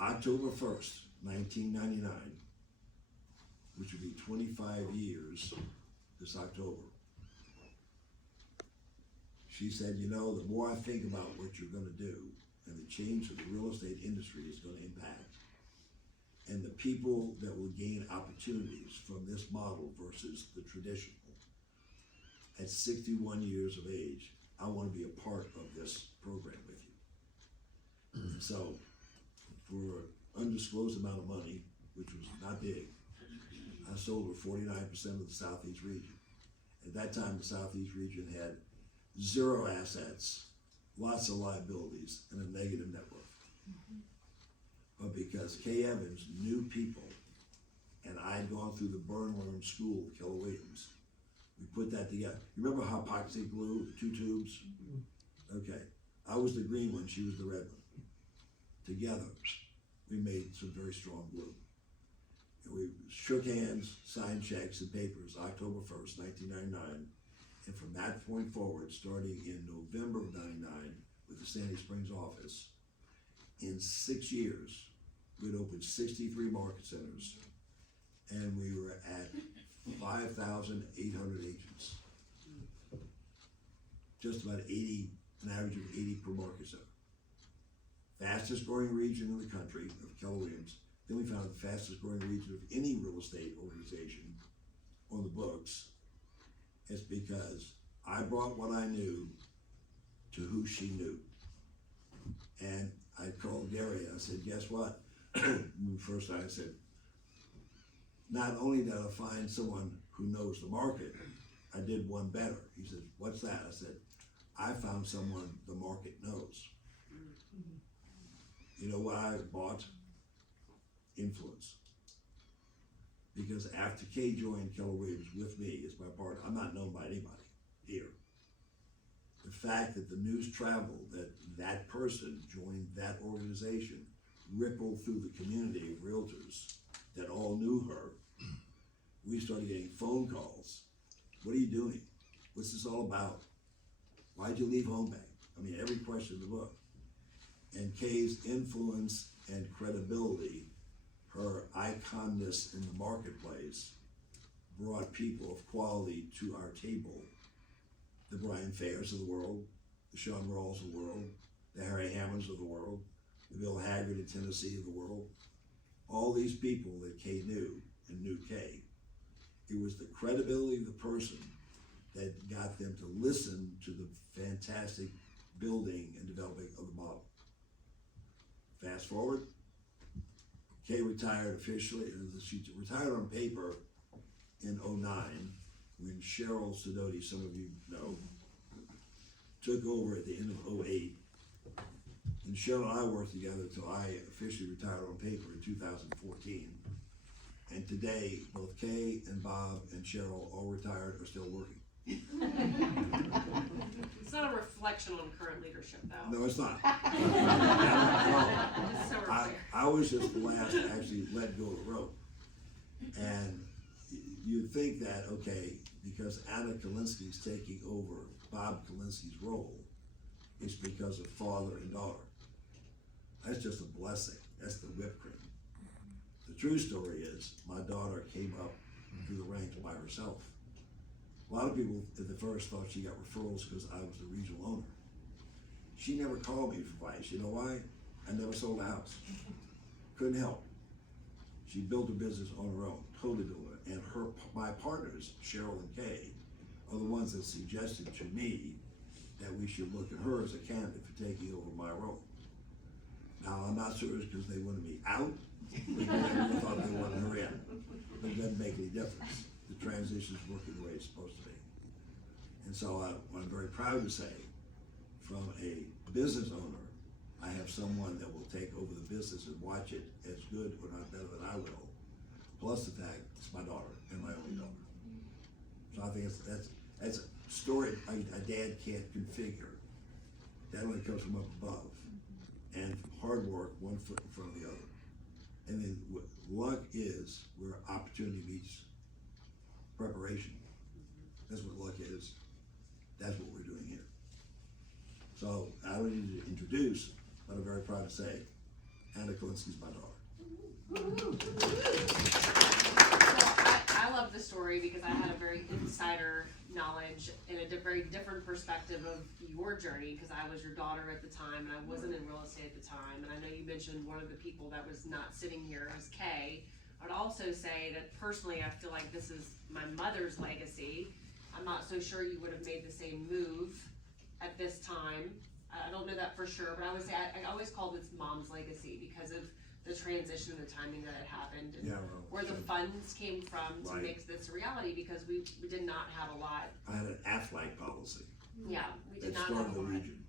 October 1st, 1999, which would be 25 years this October, she said, you know, the more I think about what you're gonna do and the change that the real estate industry is gonna impact, and the people that will gain opportunities from this model versus the traditional, at 61 years of age, I wanna be a part of this program with you. And so, for an undisclosed amount of money, which was not big, I sold her 49% of the Southeast region. At that time, the Southeast region had 0 assets, lots of liabilities, and a negative net worth. But because Kay Evans knew people, and I'd gone through the Burn Learn School with Keller Williams, we put that together. You remember epoxy glue, the 2 tubes? Okay, I was the green one, she was the red one. Together, we made some very strong glue. And we shook hands, signed checks and papers, October 1st, 1999. And from that point forward, starting in November of '99 with the Sandy Springs office, in 6 years, we'd opened 63 market centers, and we were at 5,800 agents. Just about 80, an average of 80 per market center. Fastest growing region in the country of Keller Williams. Then we found the fastest growing region of any real estate organization on the books. It's because I brought what I knew to who she knew. And I called Gary, I said, guess what? First I said, not only did I find someone who knows the market, I did one better. He said, what's that? I said, I found someone the market knows. You know what I bought? Influence. Because after Kay joined Keller Williams with me as my partner, I'm not known by anybody here. The fact that the news traveled, that that person joined that organization, rippled through the community of realtors that all knew her. We started getting phone calls. What are you doing? What's this all about? Why'd you leave Home Bank? I mean, every question in the book. And Kay's influence and credibility, her iconness in the marketplace, brought people of quality to our table. The Brian Fayers of the world, the Sean Rawls of the world, the Harry Hammonds of the world, the Bill Haggard in Tennessee of the world. All these people that Kay knew and knew Kay. It was the credibility of the person that got them to listen to the fantastic building and developing of the model. Fast forward, Kay retired officially, she retired on paper in '09 when Cheryl Sidoti, some of you know, took over at the end of '08. And Cheryl and I worked together until I officially retired on paper in 2014. And today, both Kay and Bob and Cheryl, all retired, are still working. It's not a reflection on current leadership, though. No, it's not. Just so we're clear. I was just the last to actually let go of the rope. And you'd think that, okay, because Anna Kilinski's taking over Bob Kilinski's role, it's because of father and daughter. That's just a blessing. That's the whipped cream. The true story is my daughter came up through the ranks by herself. A lot of people at the first thought she got referrals because I was the regional owner. She never called me for advice. You know why? I never sold a house. Couldn't help. She built a business on her own, totally doing it. And my partners, Cheryl and Kay, are the ones that suggested to me that we should look at her as a candidate for taking over my role. Now, I'm not sure it's because they wanted me out, because they thought they wanted her in. But it doesn't make any difference. The transition's working the way it's supposed to be. And so I'm very proud to say, from a business owner, I have someone that will take over the business and watch it as good or not better than I will. Plus the fact it's my daughter and my only daughter. So I think that's a story a dad can't configure. That only comes from up above. And hard work, one foot in front of the other. And then what luck is where opportunity meets preparation. That's what luck is. That's what we're doing here. So I don't need to introduce, but I'm very proud to say, Anna Kilinski's my daughter. So I love the story because I had a very insider knowledge and a very different perspective of your journey because I was your daughter at the time and I wasn't in real estate at the time. And I know you mentioned one of the people that was not sitting here was Kay. I would also say that personally I feel like this is my mother's legacy. I'm not so sure you would have made the same move at this time. I don't know that for sure, but I would say I always call this mom's legacy because of the transition and the timing that it happened and where the funds came from to make this a reality because we did not have a lot. I had an Aflac policy. Yeah, we did that not started have a the lot. region.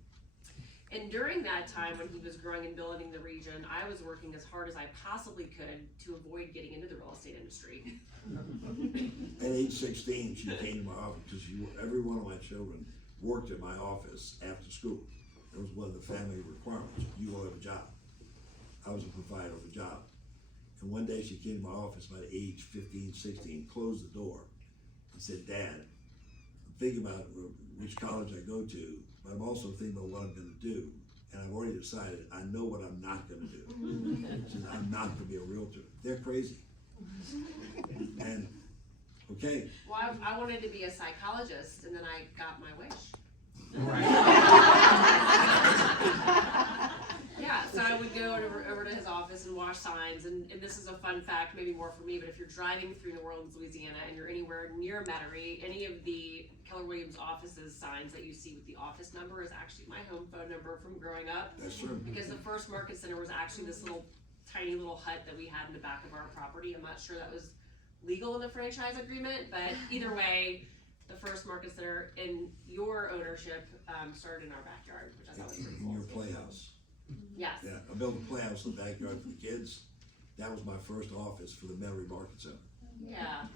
And during that time when he was growing and building the region, I was working as hard as I possibly could to avoid getting into the real estate industry. At age 16, she came to my office because every one of my children worked at my office after school. It was one of the family requirements. You will have a job. I was a provider of a job. And one day she came to my office about age 15, 16, closed the door and said, Dad, I'm thinking about which college I go to, but I'm also thinking about what I'm gonna do. And I've already decided, I know what I'm not gonna do. She said, I'm not gonna be a realtor. They're crazy. And, okay. Well, I wanted to be a psychologist and then I got my wish. Yeah, so I would go over to his office and wash signs, and this is a fun fact, maybe more for me, but if you're driving through New Orleans, Louisiana, and you're anywhere near Metairie, any of the Keller Williams offices signs that you see with the office number is actually my home phone number from growing up. That's true. Because the first market center was actually this tiny little hut that we had in the back of our property. I'm not sure that was legal in the franchise agreement, but either way, the first market center in your ownership started in our backyard, which I thought was pretty cool. In your playhouse. Yes. Yeah, I built a playhouse in the backyard for the kids. That was my first office for the Metairie Market Center. Yeah.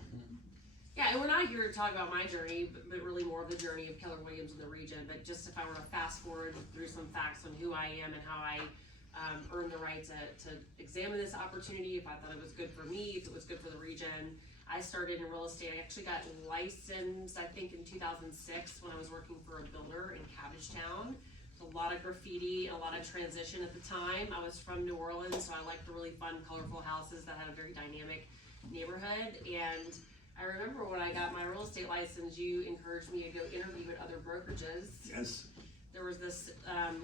Yeah, and we're not here to talk about my journey, but really more of the journey of Keller Williams in the region. But just if I were to fast forward through some facts on who I am and how I earned the right to examine this opportunity, if I thought it was good for me, if it was good for the region. I started in real estate. I actually got licensed, I think, in 2006 when I was working for a builder in Cabbagetown. A lot of graffiti, a lot of transition at the time. I was from New Orleans, so I liked the really fun, colorful houses that had a very dynamic neighborhood. And I remember when I got my real estate license, you encouraged me to go interview at other brokerages. Yes. There was this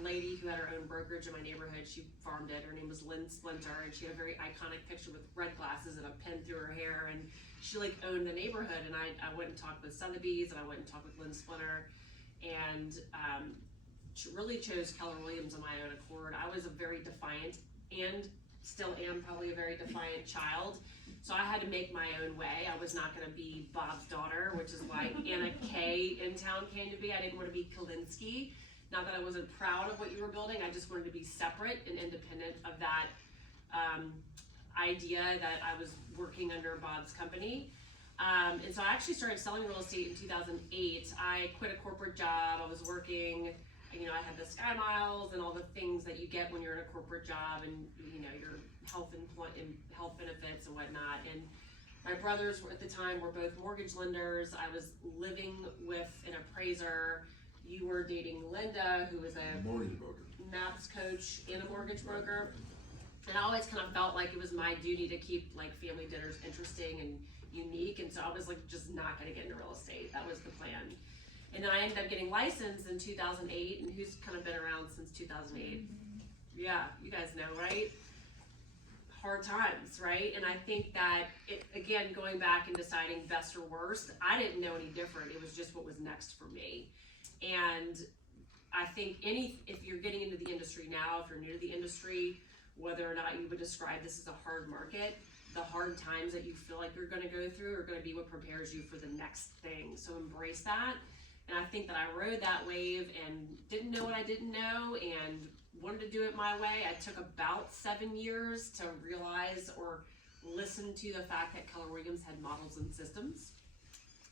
lady who had her own brokerage in my neighborhood. She farmed it. Her name was Lynn Splinter, and she had a very iconic picture with red glasses and a pin through her hair. And she owned the neighborhood. And I went and talked with Sotheby's, and I went and talked with Lynn Splinter, and really chose Keller Williams on my own accord. I was a very defiant, and still am probably a very defiant child. So I had to make my own way. I was not going to be Bob's daughter, which is why Anna Kay in town came to be. I didn't want to be Kilinski. Not that I wasn't proud of what you were building. I just wanted to be separate and independent of that idea that I was working under Bob's company. And so I actually started selling real estate in 2008. I quit a corporate job. I was working, I had the Sky Miles and all the things that you get when you're in a corporate job, and your health benefits and whatnot. And my brothers at the time were both mortgage lenders. I was living with an appraiser. You were dating Linda, who was a mortgage broker, MAPS coach and a mortgage broker. And I always kind of felt like it was my duty to keep family dinners interesting and unique. And so I was just not going to get into real estate. That was the plan. And then I ended up getting licensed in 2008, and who's kind of been around since 2008? Yeah, you guys know, right? Hard times, right? And I think that, again, going back and deciding best or worst, I didn't know any different. It was just what was next for me. And I think if you're getting into the industry now, if you're new to the industry, whether or not you would describe this as a hard market, the hard times that you feel like you're going to go through are going to be what prepares you for the next thing. So embrace that. And I think that I rode that wave and didn't know what I didn't know and wanted to do it my way. I took about 7 years to realize or listen to the fact that Keller Williams had models and systems.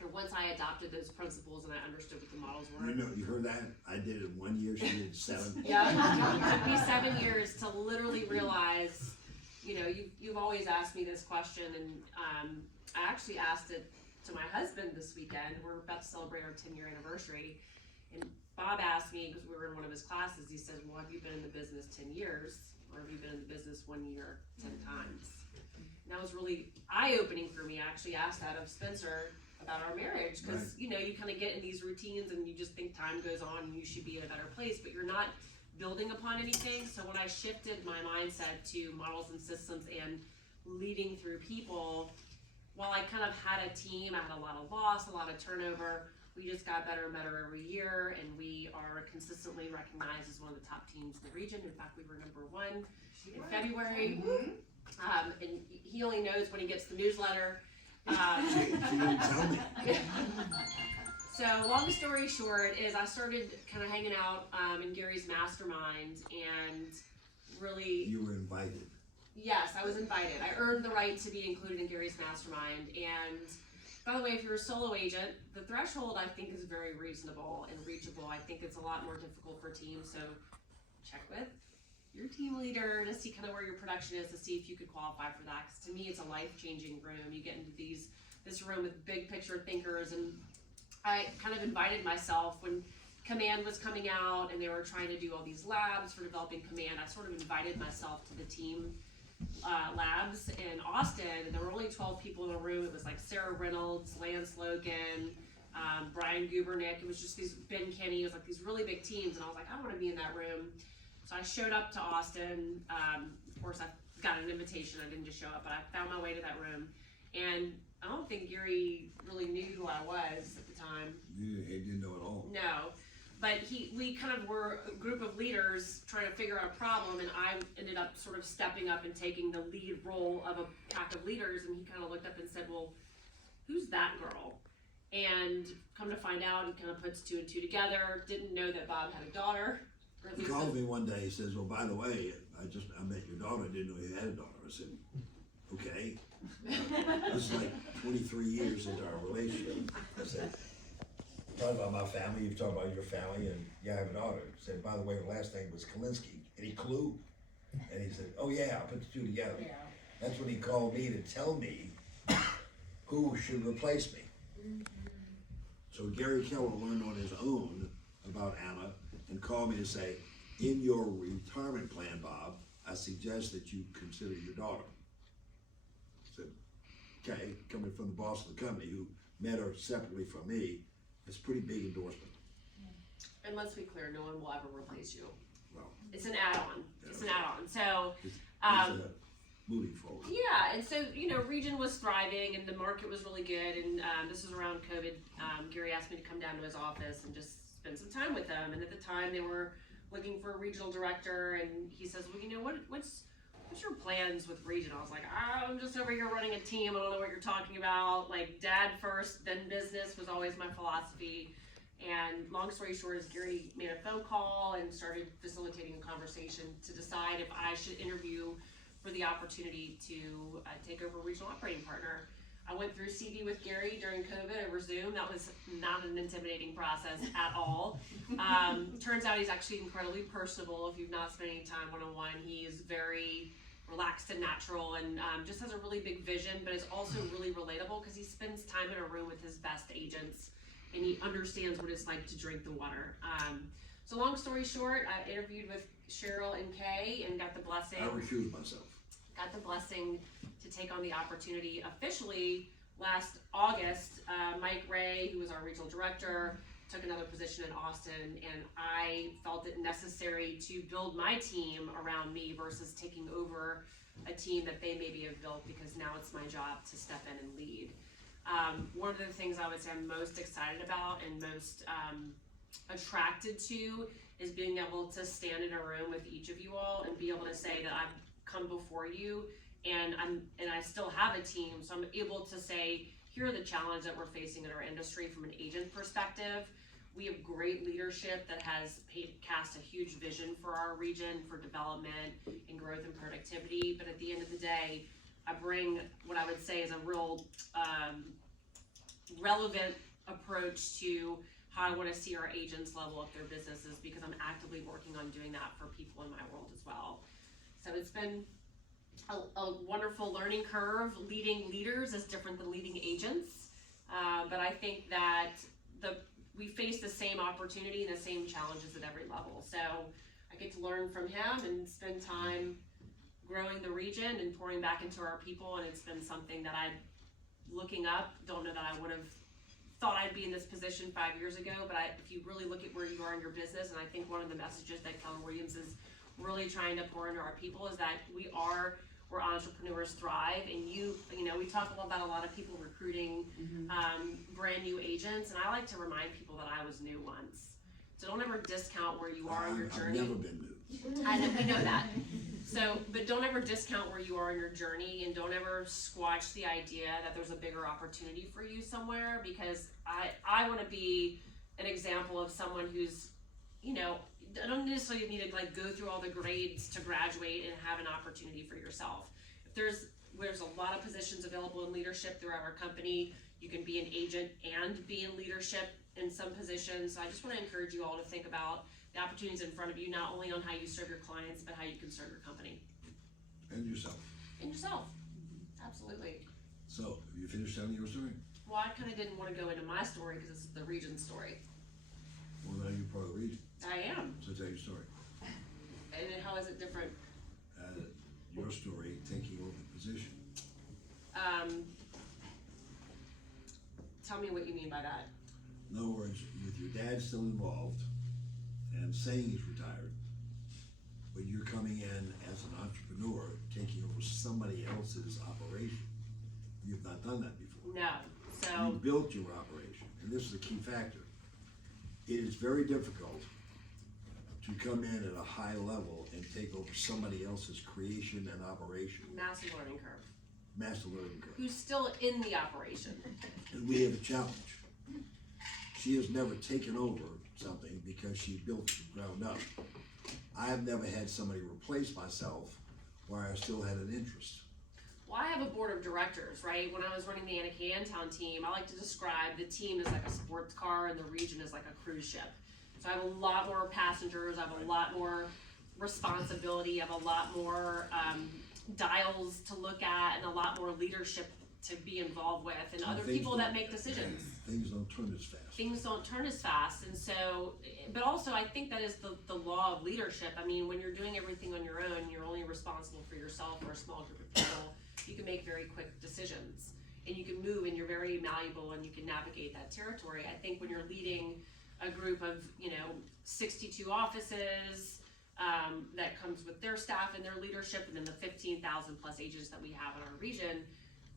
And once I adopted those principles and I understood what the models were. You heard that? I did it in 1 year, she did it 7. Yeah, it took me 7 years to literally realize, you've always asked me this question, and I actually asked it to my husband this weekend. We're about to celebrate our 10-year anniversary, and Bob asked me, because we were in one of his classes, he said, well, have you been in the business 10 years? or have you been in the business 1 year 10 times? And that was really eye-opening for me. I actually asked that of Spencer about our marriage, because you know, you kind of get in these routines and you just think time goes on and you should be in a better place, but you're not building upon anything. So when I shifted my mindset to models and systems and leading through people, while I kind of had a team, I had a lot of loss, a lot of turnover, we just got better and better every year, and we are consistently recognized as one of the top teams in the region. In fact, we were #1 in February. And he only knows when he gets the newsletter. She didn't tell me. So long story short is I started kind of hanging out in Gary's mastermind, and really, You were invited. yes, I was invited. I earned the right to be included in Gary's mastermind. And by the way, if you're a solo agent, the threshold I think is very reasonable and reachable. I think it's a lot more difficult for teams, so check with your team leader to see kind of where your production is, to see if you could qualify for that. Because to me, it's a life-changing room. You get into this room with big picture thinkers, and I kind of invited myself when Command was coming out and they were trying to do all these labs for developing Command. I sort of invited myself to the team labs in Austin, and there were only 12 people in the room. It was like Sarah Reynolds, Lance Logan, Brian Gubernick. It was just these, Ben Kenny. It was like these really big teams, and I was like, I want to be in that room. So I showed up to Austin. Of course, I got an invitation. I didn't just show up, but I found my way to that room. And I don't think Gary really knew who I was at the time. He didn't know at all. No, but we kind of were a group of leaders trying to figure out a problem, and I ended up sort of stepping up and taking the lead role of a pack of leaders, and he kind of looked up and said, well, who's that girl? And come to find out, he kind of puts 2 and 2 together, didn't know that Bob had a daughter. Or at He least called me one day, he says, well, by the way, I met your daughter, I didn't know you had a daughter. I said, okay. This is like 23 years into our relationship. I said, talk about my family, you've talked about your family, and yeah, I have a daughter. He said, by the way, her last name was Kilinski, and he clued. And he said, oh yeah, I'll put the 2 together. Yeah. That's when he called me to tell me who should replace me. So Gary Keller learned on his own about Anna and called me to say, in your retirement plan, Bob, I suggest that you consider your daughter. I said, okay, coming from the boss of the company who met her separately from me, it's a pretty big endorsement. And let's be clear, no one will ever replace you. Well, It's an add-on. It's an add-on. So, it's moving forward. yeah, and so, you know, region was thriving and the market was really good, and this was around COVID. Gary asked me to come down to his office and just spend some time with them, and at the time they were looking for a regional director, and he says, well, you know, what's your plans with region? I was like, I'm just over here running a team, I don't know what you're talking about. Like, dad first, then business was always my philosophy. And long story short is Gary made a phone call and started facilitating a conversation to decide if I should interview for the opportunity to take over regional operating partner. I went through CV with Gary during COVID over Zoom. That was not an intimidating process at all. Turns out he's actually incredibly personable. If you've not spent any time one-on-one, he is very relaxed and natural, and just has a really big vision, but is also really relatable because he spends time in a room with his best agents, and he understands what it's like to drink the water. So long story short, I interviewed with Cheryl and Kay and got the blessing. I recused myself. Got the blessing to take on the opportunity officially last August. Mike Ray, who was our regional director, took another position in Austin, and I felt it necessary to build my team around me versus taking over a team that they maybe have built, because now it's my job to step in and lead. One of the things I would say I'm most excited about and most attracted to is being able to stand in a room with each of you all and be able to say that I've come before you, and I still have a team, so I'm able to say, here are the challenges that we're facing in our industry from an agent perspective. We have great leadership that has cast a huge vision for our region for development and growth and productivity, but at the end of the day, I bring what I would say is a real relevant approach to how I want to see our agents level up their businesses, because I'm actively working on doing that for people in my world as well. So it's been a wonderful learning curve. Leading leaders is different than leading agents, but I think that we face the same opportunity and the same challenges at every level. So I get to learn from him and spend time growing the region and pouring back into our people. And it's been something that looking up, don't know that I would have thought I'd be in this position 5 years ago, but if you really look at where you are in your business, and I think one of the messages that Keller Williams is really trying to pour into our people is that where entrepreneurs thrive. And you know, we talk about a lot of people recruiting brand new agents, and I like to remind people that I was new once. So don't ever discount where you are in your journey. I've never been new. I know, we know that. So, but don't ever discount where you are in your journey, and don't ever squash the idea that there's a bigger opportunity for you somewhere, because I want to be an example of someone who's, you know, I don't necessarily need to like go through all the grades to graduate and have an opportunity for yourself. If there's a lot of positions available in leadership throughout our company. You can be an agent and be in leadership in some positions. So I just want to encourage you all to think about the opportunities in front of you, not only on how you serve your clients, but how you can serve your company. And yourself. And yourself. Absolutely. So, you finished telling your story? Well, I kind of didn't want to go into my story because this is the region story. Well, now you're part of the region. I am. So tell your story. And then how is it different? Your story, taking over the position. Tell me what you mean by that. In other words, with your dad still involved and saying he's retired, but you're coming in as an entrepreneur, taking over somebody else's operation. You've not done that before. No. So You built your operation, and this is a key factor. It is very difficult to come in at a high level and take over somebody else's creation and operation. massive learning curve. Massive learning curve. Who's still in the operation? And we have a challenge. She has never taken over something because she built it from the ground up. I have never had somebody replace myself where I still had an interest. Well, I have a board of directors, right? When I was running the Annika Anton team, I like to describe the team as like a sports car and the region as like a cruise ship. So I have a lot more passengers, I have a lot more responsibility, I have a lot more dials to look at, and a lot more leadership to be involved with, and other Things people that don't- make decisions. Things don't turn as fast. Things don't turn as fast, and so, but also I think that is the law of leadership. I mean, when you're doing everything on your own, you're only responsible for yourself or a small group of people. You can make very quick decisions, and you can move, and you're very malleable, and you can navigate that territory. I think when you're leading a group of, 62 offices, that comes with their staff and their leadership, and then the 15,000 plus agents that we have in our region,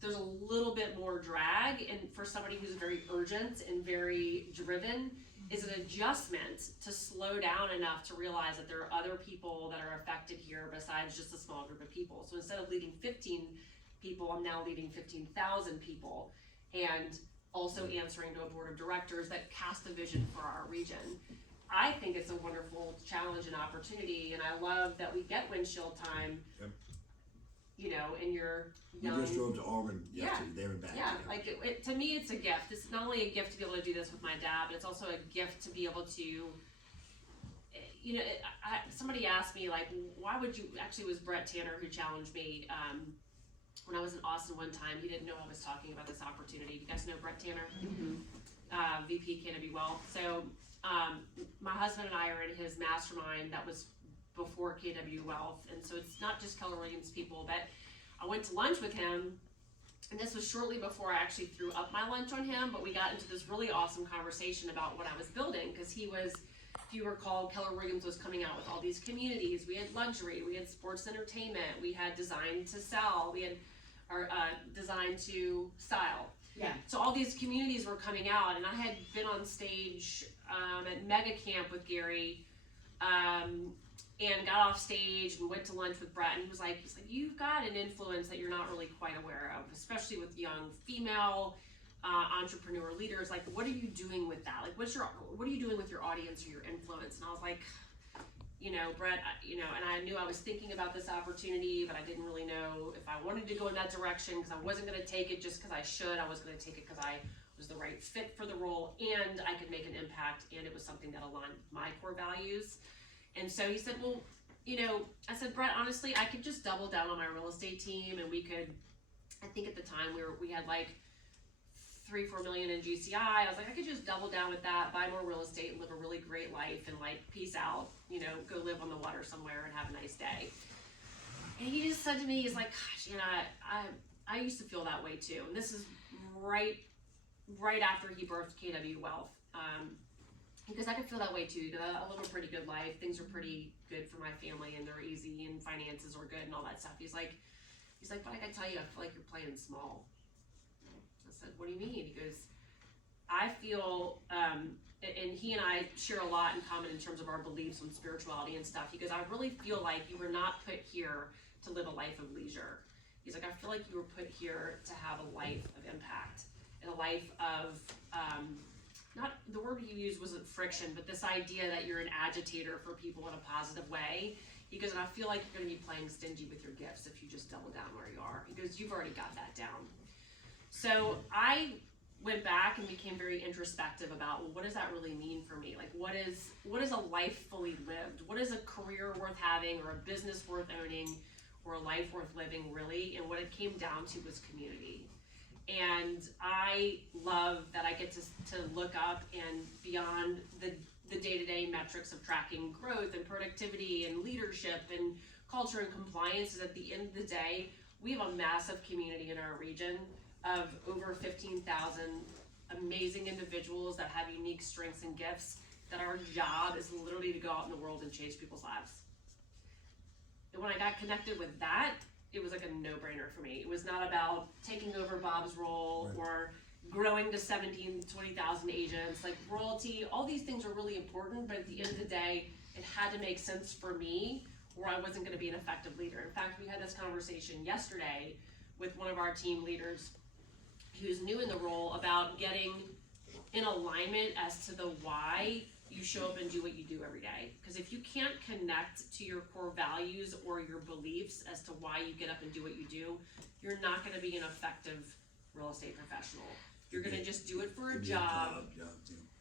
there's a little bit more drag, and for somebody who's very urgent and very driven, is an adjustment to slow down enough to realize that there are other people that are affected here besides just a small group of people. So instead of leading 15 people, I'm now leading 15,000 people, and also answering to a board of directors that cast a vision for our region. I think it's a wonderful challenge and opportunity, and I love that we get windshield time. Yep. And you're We young. just drove to Auburn yesterday, Yeah. there and back. Yeah, like to me, it's a gift. It's not only a gift to be able to do this with my dad, but it's also a gift to be able to, somebody asked me, like, why would you, actually it was Brett Tanner who challenged me, when I was in Austin one time. He didn't know I was talking about this opportunity. You guys know Brett Tanner? VP KW Wealth. So, my husband and I are in his mastermind that was before KW Wealth, and so it's not just Keller Williams people, but I went to lunch with him, and this was shortly before I actually threw up my lunch on him, but we got into this really awesome conversation about what I was building, because he was, if you recall, Keller Williams was coming out with all these communities. We had luxury, we had sports entertainment, we had design to sell, we had our design to style. Yeah. So all these communities were coming out, and I had been on stage at Mega Camp with Gary, and got off stage and went to lunch with Brett, and he's like, you've got an influence that you're not really quite aware of, especially with young female entrepreneur leaders. Like, what are you doing with that? Like, what are you doing with your audience or your influence? And I was like, Brett, and I knew I was thinking about this opportunity, but I didn't really know if I wanted to go in that direction, because I wasn't going to take it just because I should. I was going to take it because I was the right fit for the role, and I could make an impact, and it was something that aligned with my core values. And so he said, well, I said, Brett, honestly, I could just double down on my real estate team, and we could, I think at the time we had like 3-4 million in GCI. I was like, I could just double down with that, buy more real estate, and live a really great life, and like, peace out, you know, go live on the water somewhere and have a nice day. And he just said to me, he's like, gosh, you know, I used to feel that way too. And this is right after he birthed KW Wealth. Because I could feel that way too, because I live a pretty good life. Things are pretty good for my family, and they're easy, and finances are good, and all that stuff. He's like, but I gotta tell you, I feel like you're playing small. I said, what do you mean? He goes, I feel, and he and I share a lot in common in terms of our beliefs on spirituality and stuff. He goes, I really feel like you were not put here to live a life of leisure. He's like, I feel like you were put here to have a life of impact, and a life of, not the word he used wasn't friction, but this idea that you're an agitator for people in a positive way. He goes, and I feel like you're going to be playing stingy with your gifts if you just double down where you are. He goes, you've already got that down. So I went back and became very introspective about, well, what does that really mean for me? Like, what is a life fully lived? What is a career worth having, or a business worth owning, or a life worth living, really? And what it came down to was community. And I love that I get to look up and beyond the day-to-day metrics of tracking growth and productivity and leadership and culture and compliance, is at the end of the day, we have a massive community in our region of over 15,000 amazing individuals that have unique strengths and gifts, that our job is literally to go out in the world and change people's lives. And when I got connected with that, it was like a no-brainer for me. It was not about taking over Bob's role, right, or growing to 20,000 agents. Like, royalty, all these things are really important, but at the end of the day, it had to make sense for me, or I wasn't gonna be an effective leader. In fact, we had this conversation yesterday with one of our team leaders who's new in the role about getting in alignment as to the why you show up and do what you do every day. Because if you can't connect to your core values or your beliefs as to why you get up and do what you do, you're not going to be an effective real estate professional. You're going to just do it for a job,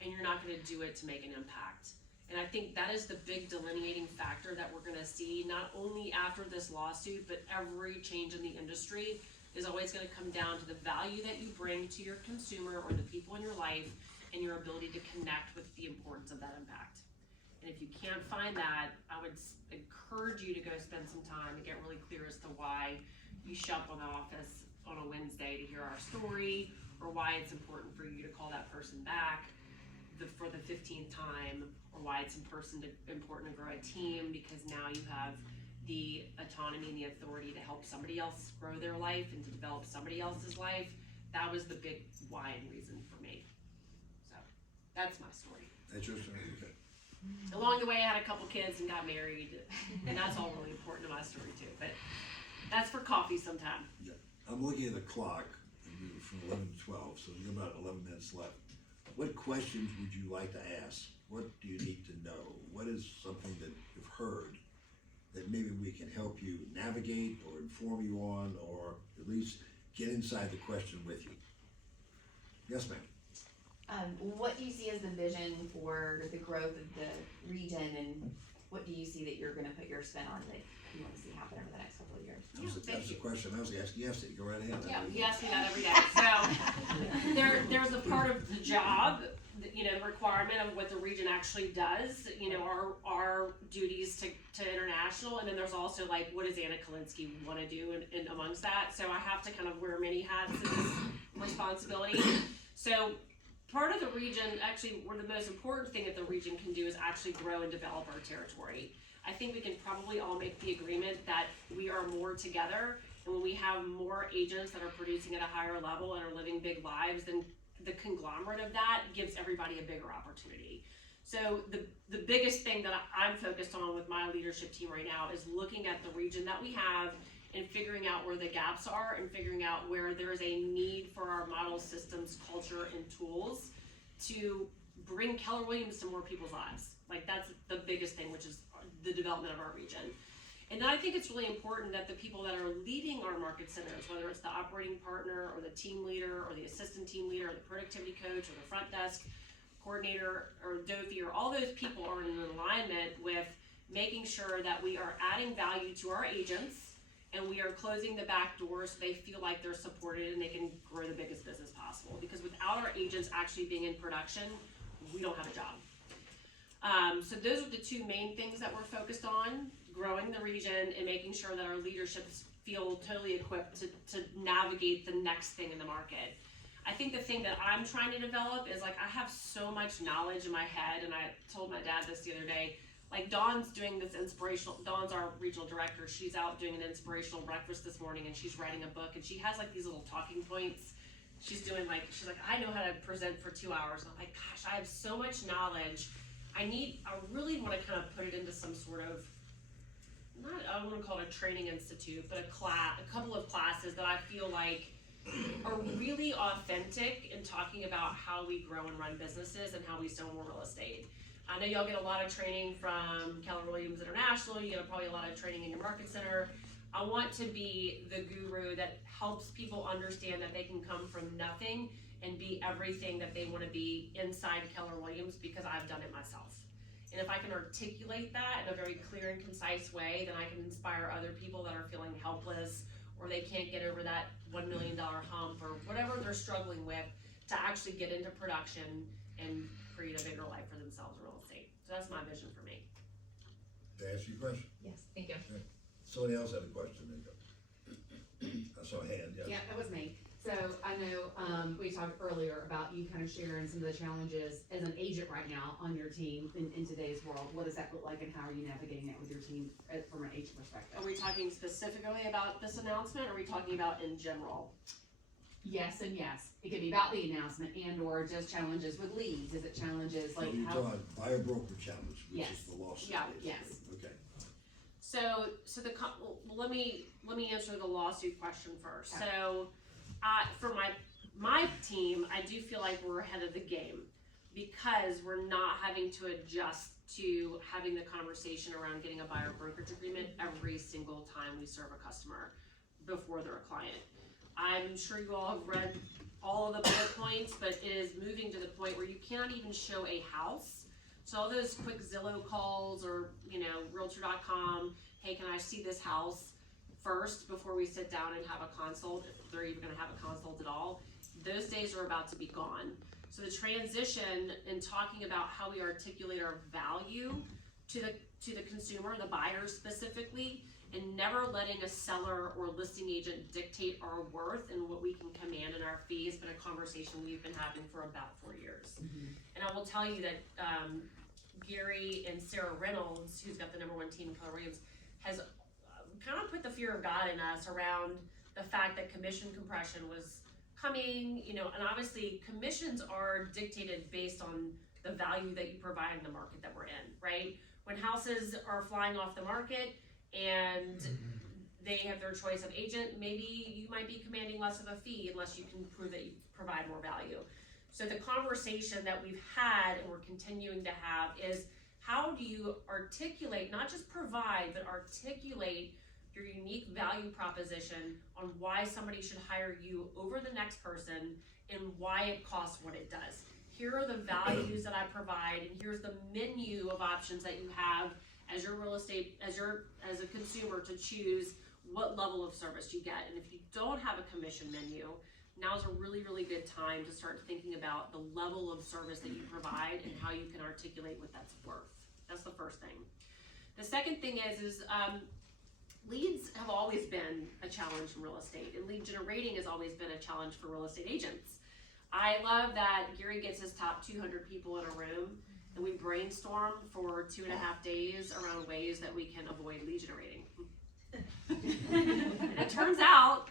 and you're not going to do it to make an impact. And I think that is the big delineating factor that we're going to see, not only after this lawsuit, but every change in the industry is always going to come down to the value that you bring to your consumer or the people in your life, and your ability to connect with the importance of that impact. And if you can't find that, I would encourage you to go spend some time and get really clear as to why you show up on the office on a Wednesday to hear our story, or why it's important for you to call that person back for the 15th time, or why it's important to grow a team, because now you have the autonomy and the authority to help somebody else grow their life and to develop somebody else's life. That was the big why and reason for me. That's my story. That's your story, okay. Along the way, I had a couple kids and got married, and that's all really important to my story too. But that's for coffee sometime. Yeah, I'm looking at the clock, and we're from 11 to 12, so we've got about 11 minutes left. What questions would you like to ask? What do you need to know? What is something that you've heard that maybe we can help you navigate or inform you on, or at least get inside the question with you? Yes, ma'am. What do you see as the vision for the growth of the region, and what do you see that you're going to put your spin on that you want to see happen over the next couple of years? That's the question I was asking yesterday. Go right ahead. Yeah, he asks me that every day. So there's a part of the job, the requirement of what the region actually does, our duties to international, and then there's also like, what does Anna Kilinski want to do in amongst that? So I have to kind of wear many hats in this responsibility. So part of the region, actually, where the most important thing that the region can do is actually grow and develop our territory. I think we can probably all make the agreement that we are more together, and when we have more agents that are producing at a higher level and are living big lives, then the conglomerate of that gives everybody a bigger opportunity. So the biggest thing that I'm focused on with my leadership team right now is looking at the region that we have and figuring out where the gaps are, and figuring out where there is a need for our model, systems, culture, and tools to bring Keller Williams to more people's lives. Like, that's the biggest thing, which is the development of our region. And then I think it's really important that the people that are leading our market centers, whether it's the operating partner or the team leader or the assistant team leader or the productivity coach or the front desk coordinator or Dofi, or all those people are in alignment with making sure that we are adding value to our agents and we are closing the back door so they feel like they're supported and they can grow the biggest business possible. Because without our agents actually being in production, we don't have a job. So those are the two main things that we're focused on: growing the region and making sure that our leaderships feel totally equipped to navigate the next thing in the market. I think the thing that I'm trying to develop is, like, I have so much knowledge in my head, and I told my dad this the other day. Like, Dawn's doing this inspirational, Dawn's our regional director, she's out doing an inspirational breakfast this morning, and she's writing a book, and she has like these little talking points. She's like, I know how to present for 2 hours, and I'm like, gosh, I have so much knowledge. I really wanna kind of put it into some sort of, I don't wanna call it a training institute, but a couple of classes that I feel like are really authentic in talking about how we grow and run businesses and how we sell more real estate. I know y'all get a lot of training from Keller Williams International, you get probably a lot of training in your market center. I want to be the guru that helps people understand that they can come from nothing and be everything that they wanna be inside Keller Williams, because I've done it myself. And if I can articulate that in a very clear and concise way, then I can inspire other people that are feeling helpless, or they can't get over that $1 million hump, or whatever they're struggling with, to actually get into production and create a bigger life for themselves in real estate. So that's my vision for me. Did I ask you a question? Yes, thank you. Somebody else had a question, Nico. I saw a hand, yes. Yeah, that was me. So I know, we talked earlier about you kind of sharing some of the challenges as an agent right now on your team in today's world. What does that look like, and how are you navigating it with your team from an agent perspective? Are we talking specifically about this announcement, or are we talking about in general? Yes and yes. It could be about the announcement and or just challenges with leads. Is it challenges like So you're how? talking buyer broker challenge, which Yes. is the lawsuit. Yeah. basically. Yes. Okay. So let me answer the lawsuit question first. Okay. So, for my team, I do feel like we're ahead of the game, because we're not having to adjust to having the conversation around getting a buyer brokerage agreement every single time we serve a customer before they're a client. I'm sure you all have read all of the bullet points, but it is moving to the point where you cannot even show a house. So all those quick Zillow calls, or Realtor.com, hey, can I see this house first before we sit down and have a consult, if they're even gonna have a consult at all, those days are about to be gone. So the transition in talking about how we articulate our value to the consumer, the buyer specifically, and never letting a seller or listing agent dictate our worth and what we can command in our fees, has been a conversation we've been having for about 4 years. And I will tell you that Gary and Sarah Reynolds, who's got the #1 team in Keller Williams, has kind of put the fear of God in us around the fact that commission compression was coming, and obviously commissions are dictated based on the value that you provide in the market that we're in, right? When houses are flying off the market and they have their choice of agent, maybe you might be commanding less of a fee unless you can prove that you provide more value. So the conversation that we've had and we're continuing to have is, how do you articulate, not just provide, but articulate your unique value proposition on why somebody should hire you over the next person, and why it costs what it does. Here are the values that I provide, and here's the menu of options that you have as your real estate, as a consumer, to choose what level of service you get. And if you don't have a commission menu, now's a really, really good time to start thinking about the level of service that you provide and how you can articulate what that's worth. That's the first thing. The second thing is leads have always been a challenge in real estate, and lead generating has always been a challenge for real estate agents. I love that Gary gets his top 200 people in a room, and we brainstorm for 2.5 days around ways that we can avoid lead generating. And it turns out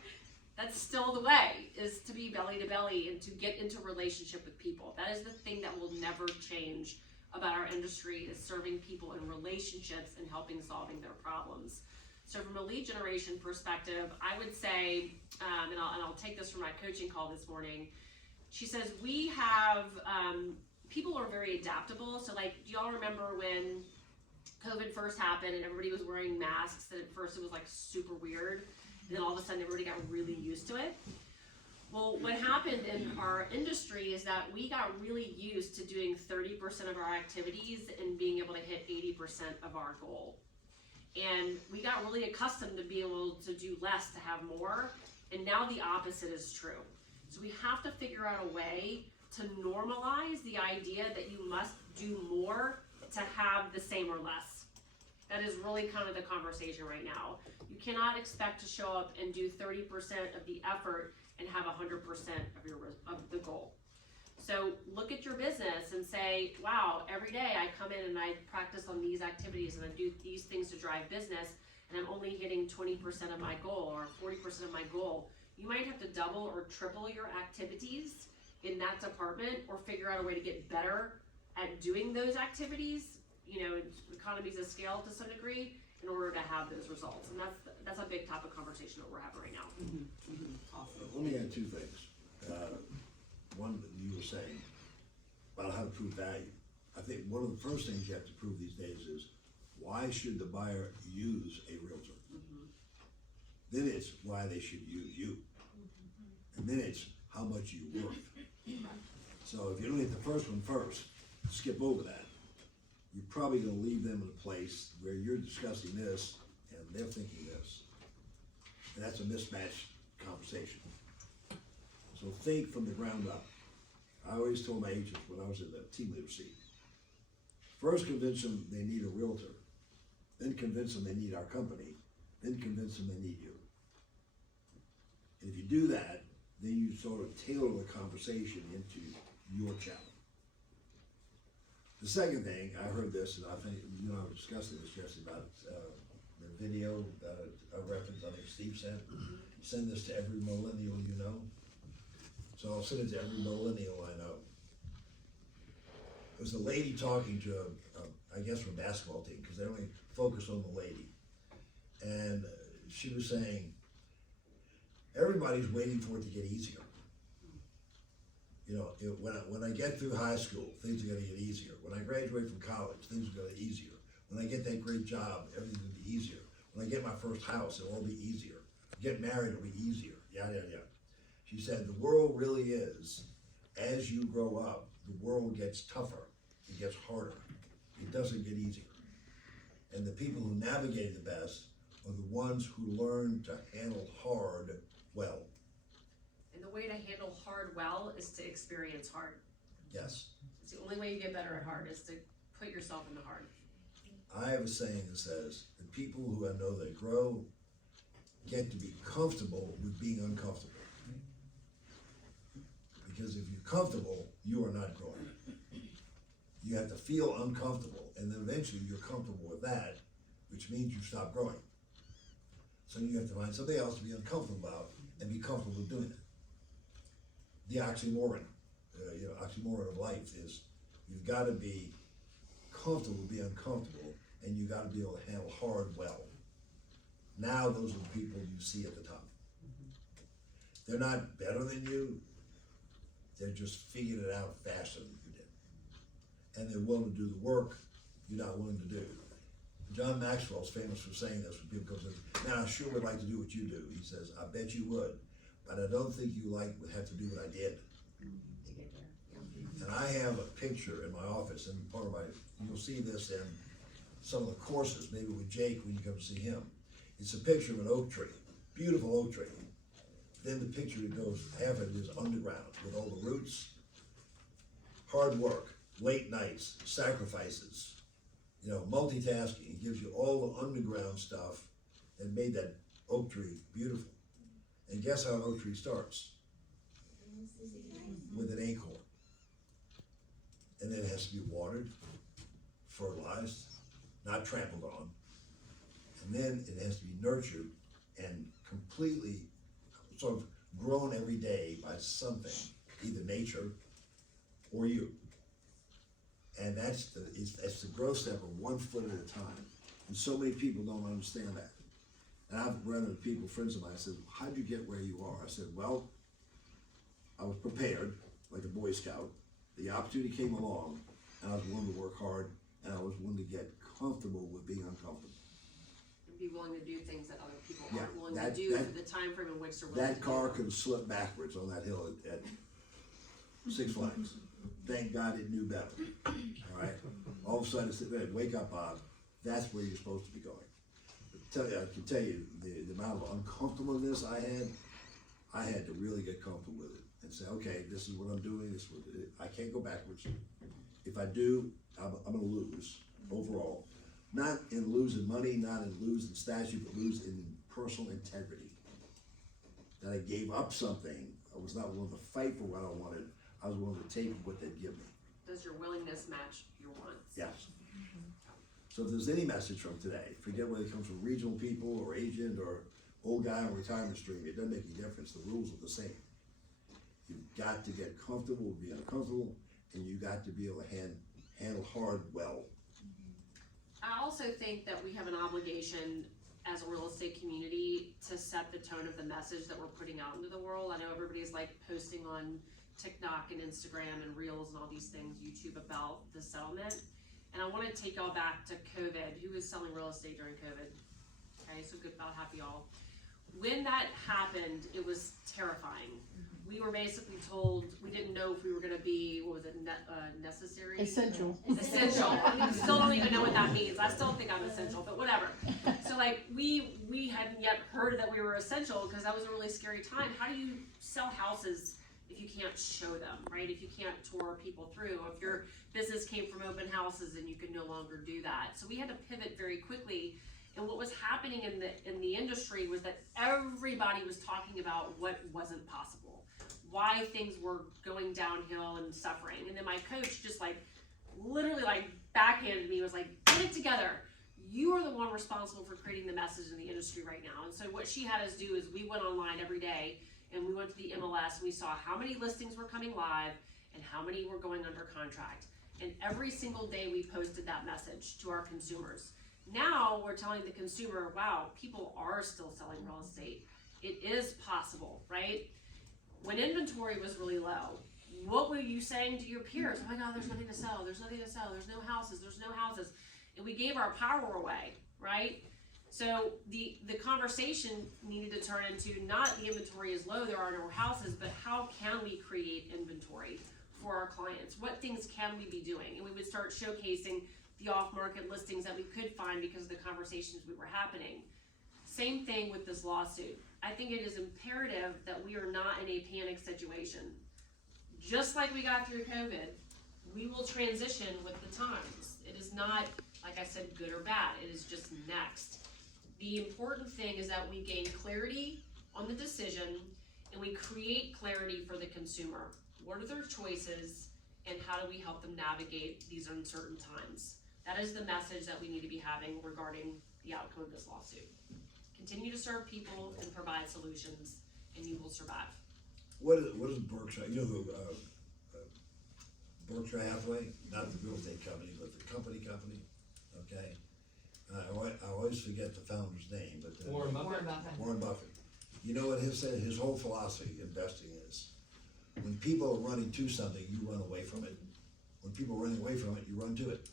that's still the way, is to be belly to belly and to get into relationship with people. That is the thing that will never change about our industry, is serving people in relationships and helping solving their problems. So from a lead generation perspective, I would say, and I'll take this from my coaching call this morning. She says, we have, people are very adaptable. So like, do y'all remember when COVID first happened and everybody was wearing masks, and at first it was like super weird, and then all of a sudden everybody got really used to it? Well, what happened in our industry is that we got really used to doing 30% of our activities and being able to hit 80% of our goal. And we got really accustomed to being able to do less to have more, and now the opposite is true. So we have to figure out a way to normalize the idea that you must do more to have the same or less. That is really kind of the conversation right now. You cannot expect to show up and do 30% of the effort and have 100% of the goal. So look at your business and say, wow, every day I come in and I practice on these activities and I do these things to drive business, and I'm only hitting 20% of my goal or 40% of my goal. You might have to double or triple your activities in that department, or figure out a way to get better at doing those activities, economies of scale to some degree, in order to have those results. And that's a big topic conversation that we're having right now. Awesome. Let me add two things. One that you were saying about how to prove value. I think one of the first things you have to prove these days is, why should the buyer use a realtor? Then it's why they should use you. And then it's how much you worth. So if you don't get the first one first, skip over that. You're probably gonna leave them in a place where you're discussing this and they're thinking this. And that's a mismatched conversation. So think from the ground up. I always told my agents when I was in the team leader seat, first convince them they need a realtor, then convince them they need our company, then convince them they need you. And if you do that, then you sort of tailor the conversation into your challenge. The second thing, I heard this, and I think you and I were discussing this, Jesse, about the video, a reference I think Steve sent. Send this to every millennial you know. So I'll send it to every millennial I know. It was a lady talking to, I guess, from a basketball team, because they only focus on the lady. And she was saying, everybody's waiting for it to get easier. When I get through high school, things are gonna get easier. When I graduate from college, things are gonna get easier. When I get that great job, everything's gonna be easier. When I get my first house, it'll all be easier. Get married, it'll be easier. Yeah. She said, the world really is, as you grow up, the world gets tougher, it gets harder. It doesn't get easier. And the people who navigate the best are the ones who learn to handle hard well. And the way to handle hard well is to experience hard. Yes. It's the only way you get better at hard, is to put yourself in the hard. I have a saying that says, the people who I know that grow get to be comfortable with being uncomfortable. Because if you're comfortable, you are not growing. You have to feel uncomfortable, and then eventually you're comfortable with that, which means you stop growing. So you have to find something else to be uncomfortable about and be comfortable with doing it. The oxymoron, oxymoron of life is, you've got to be comfortable with being uncomfortable, and you got to be able to handle hard well. Now those are the people you see at the top. They're not better than you, they're just figuring it out faster than you did. And they're willing to do the work you're not willing to do. John Maxwell's famous for saying this when people come to, man, I sure would like to do what you do. He says, I bet you would, but I don't think you would have to do what I did. And I have a picture in my office, and part of you'll see this in some of the courses, maybe with Jake when you come to see him. It's a picture of an oak tree, beautiful oak tree. Then the picture that goes, half of it is underground with all the roots, hard work, late nights, sacrifices, multitasking. It gives you all the underground stuff that made that oak tree beautiful. And guess how an oak tree starts? With an acorn. And then it has to be watered, fertilized, not trampled on. And then it has to be nurtured and completely sort of grown every day by something, either nature or you. And that's the growth step of 1 foot at a time. And so many people don't understand that. And I've run into people, friends of mine, said, how'd you get where you are? I said, well, I was prepared, like a Boy Scout. The opportunity came along, and I was willing to work hard, and I was willing to get comfortable with being uncomfortable. And be willing to do things that other people Yeah, aren't willing to do for the time frame in which they're willing to do. That car could have slipped backwards on that hill at Six Flags. Thank God it knew better. All right? All of a sudden it said, wake up, Bob. That's where you're supposed to be going. I can tell you, the amount of uncomfortableness I had to really get comfortable with it and say, okay, this is what I'm doing, this is what, I can't go backwards. If I do, I'm gonna lose overall. Not in losing money, not in losing stature, but lose in personal integrity. That I gave up something, I was not willing to fight for what I wanted, I was willing to take what they'd give me. Does your willingness match your wants? Yes. So if there's any message from today, forget whether it comes from regional people or agent or old guy on retirement stream, it doesn't make any difference, the rules are the same. You've got to get comfortable with being uncomfortable, and you got to be able to handle hard well. I also think that we have an obligation as a real estate community to set the tone of the message that we're putting out into the world. I know everybody's like posting on TikTok and Instagram and Reels and all these things, YouTube, about the settlement. And I wanna take y'all back to COVID. Who was selling real estate during COVID? Okay, so good, about half of y'all. When that happened, it was terrifying. We were basically told, we didn't know if we were gonna be, what was it, necessary? Essential. Essential. I still don't even know what that means. I still think I'm essential, but whatever. So like, we hadn't yet heard that we were essential, because that was a really scary time. How do you sell houses if you can't show them, right? If you can't tour people through, if your business came from open houses and you could no longer do that. So we had to pivot very quickly. And what was happening in the industry was that everybody was talking about what wasn't possible, why things were going downhill and suffering. And then my coach just like literally like backhanded me, was like, get it together. You are the one responsible for creating the message in the industry right now. And so what she had us do is we went online every day and we went to the MLS and we saw how many listings were coming live and how many were going under contract. And every single day we posted that message to our consumers. Now we're telling the consumer, wow, people are still selling real estate. It is possible, right? When inventory was really low, what were you saying to your peers? Oh my God, there's nothing to sell, there's nothing to sell, there's no houses, there's no houses. And we gave our power away, right? So the conversation needed to turn into not the inventory is low, there are no houses, but how can we create inventory for our clients? What things can we be doing? And we would start showcasing the off-market listings that we could find because of the conversations we were happening. Same thing with this lawsuit. I think it is imperative that we are not in a panic situation. Just like we got through COVID, we will transition with the times. It is not, like I said, good or bad. It is just next. The important thing is that we gain clarity on the decision and we create clarity for the consumer. What are their choices and how do we help them navigate these uncertain times? That is the message that we need to be having regarding the outcome of this lawsuit. Continue to serve people and provide solutions, and you will survive. What is Berkshire, you know who, Berkshire Hathaway, not the real estate company, but the company, okay? I always forget the founder's name, but. Warren Buffett. Warren Buffett. You know what his whole philosophy investing is? When people are running to something, you run away from it. When people are running away from it, you run to it.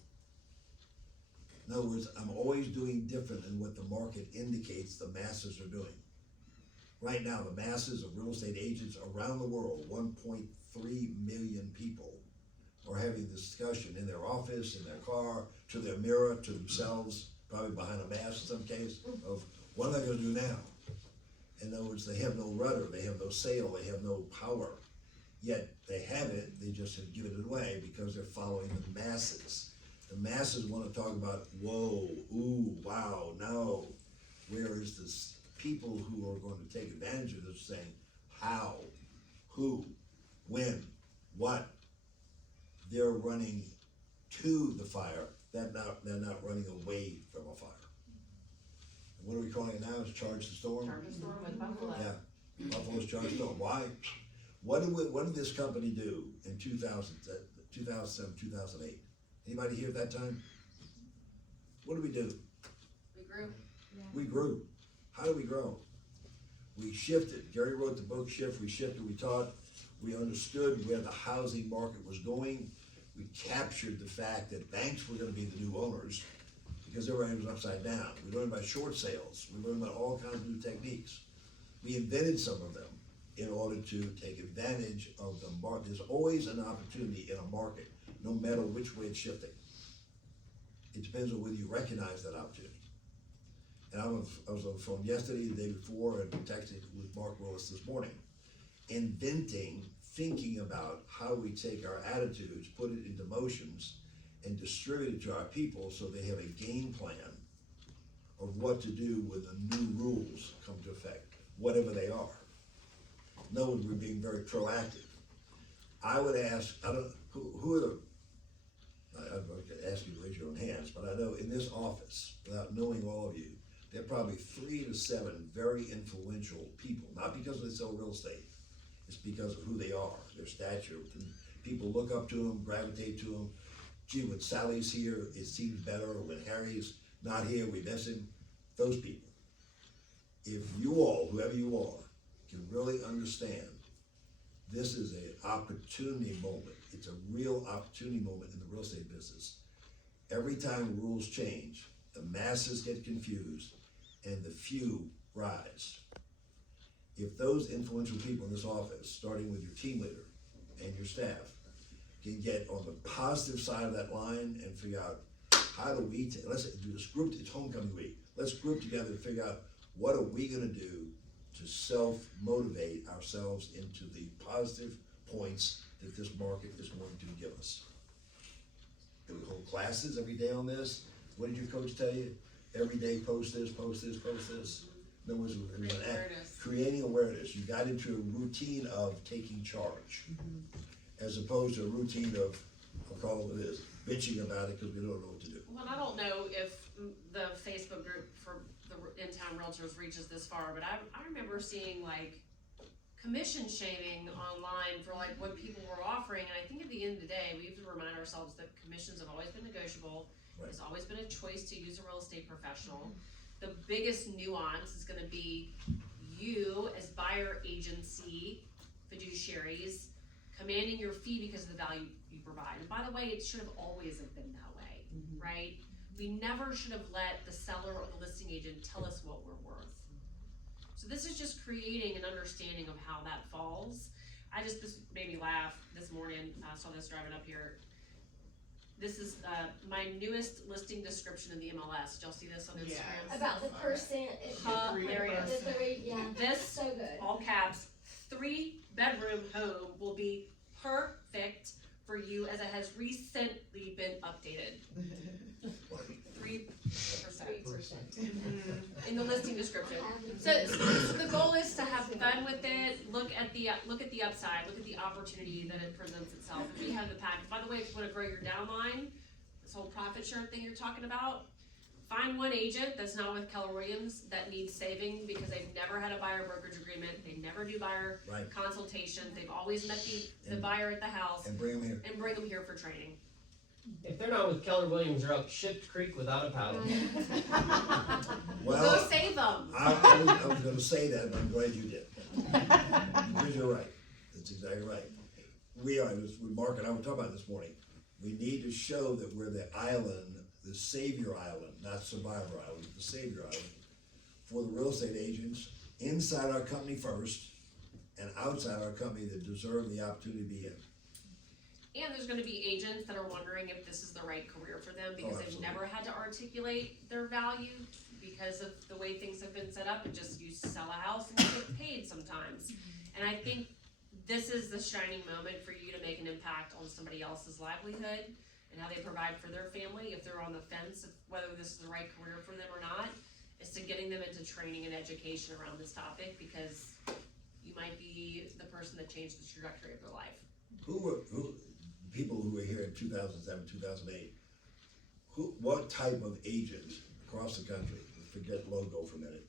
In other words, I'm always doing different than what the market indicates the masses are doing. Right now, the masses of real estate agents around the world, 1.3 million people, are having a discussion in their office, in their car, to their mirror, to themselves, probably behind a mask in some case, of what am I gonna do now? In other words, they have no rudder, they have no sail, they have no power. Yet they have it, they just have given it away because they're following the masses. The masses want to talk about, whoa, ooh, wow, no. Whereas the people who are going to take advantage of this saying, how, who, when, what, they're running to the fire, they're not running away from a fire. And what are we calling it now? It's Charge the Storm? Charge the Storm with Buffalo. Yeah, Buffalo's Charge the Storm. Why? What did this company do in 2007, 2008? Anybody here at that time? What did we do? We grew. Yeah. We grew. How did we grow? We shifted. Gary wrote the book Shift. We shifted, we taught, we understood where the housing market was going. We captured the fact that banks were gonna be the new owners because everything was upside down. We learned about short sales. We learned about all kinds of new techniques. We invented some of them in order to take advantage of the market. There's always an opportunity in a market, no matter which way it's shifting. It depends on whether you recognize that opportunity. And I was on the phone yesterday, the day before, and texting with Mark Willis this morning, inventing, thinking about how we take our attitudes, put it into motions, and distribute it to our people so they have a game plan of what to do when the new rules come to effect, whatever they are. In other words, we're being very proactive. I would ask, who are the, I'm going to ask you to raise your own hands, but I know in this office, without knowing all of you, there are probably 3 to 7 very influential people, not because they sell real estate, it's because of who they are, their stature. And people look up to them, gravitate to them. Gee, when Sally's here, it seems better, or when Harry's not here, we miss him. Those people. If you all, whoever you are, can really understand this is an opportunity moment. It's a real opportunity moment in the real estate business. Every time rules change, the masses get confused and the few rise. If those influential people in this office, starting with your team leader and your staff, can get on the positive side of that line and figure out how do we, let's do this group, it's homecoming week. Let's group together and figure out what are we gonna do to self-motivate ourselves into the positive points that this market is going to give us. Do we hold classes every day on this? What did your coach tell you? Every day post this, post this, post this. In other words, Create awareness. creating awareness. You got into a routine of taking charge, as opposed to a routine of, I'll call it what it is, bitching about it because we don't know what to do. Well, I don't know if the Facebook group for the in-town realtors reaches this far, but I remember seeing like commission shaming online for like what people were offering, and I think at the end of the day, we have to remind ourselves that commissions have always been negotiable. Right. There's always been a choice to use a real estate professional. The biggest nuance is gonna be you as buyer agency, fiduciaries, commanding your fee because of the value you provide. And by the way, it should have always have been that way, right? We never should have let the seller or the listing agent tell us what we're worth. So this is just creating an understanding of how that falls. This made me laugh this morning. I saw this driving up here. This is my newest listing description in the MLS. Did y'all see this on Instagram? About the percent. Hilarious. The 3, yeah. This, So good. all caps, 3-bedroom home will be perfect for you as it has recently been updated. 3%. 3%. In the listing description. So the goal is to have fun with it, look at the upside, look at the opportunity that it presents itself. If we have the package, by the way, if you wanna grow your downline, this whole profit share thing you're talking about, find one agent that's not with Keller Williams that needs saving because they've never had a buyer brokerage agreement, they never do buyer Right. consultation, they've always met the buyer at the house, And bring them here. and bring them here for training. If they're not with Keller Williams, they're up Shift Creek without a paddle. Go Well, save them. I was gonna say that, but I'm glad you did. Because you're right, that's exactly right. We are, as Mark and I were talking about this morning, we need to show that we're the island, the savior island, not survivor island, the savior island, for the real estate agents, inside our company first, and outside our company that deserve the opportunity to be in. And there's gonna be agents that are wondering if this is the right career for them because they've absolutely. never had to articulate their value because of the way things have been set up, and just you sell a house and you get paid sometimes. And I think this is the shining moment for you to make an impact on somebody else's livelihood and how they provide for their family, if they're on the fence of whether this is the right career for them or not, is to getting them into training and education around this topic, because you might be the person that changed the trajectory of their life. People who were here in 2007, 2008, what type of agent across the country, forget logo for a minute,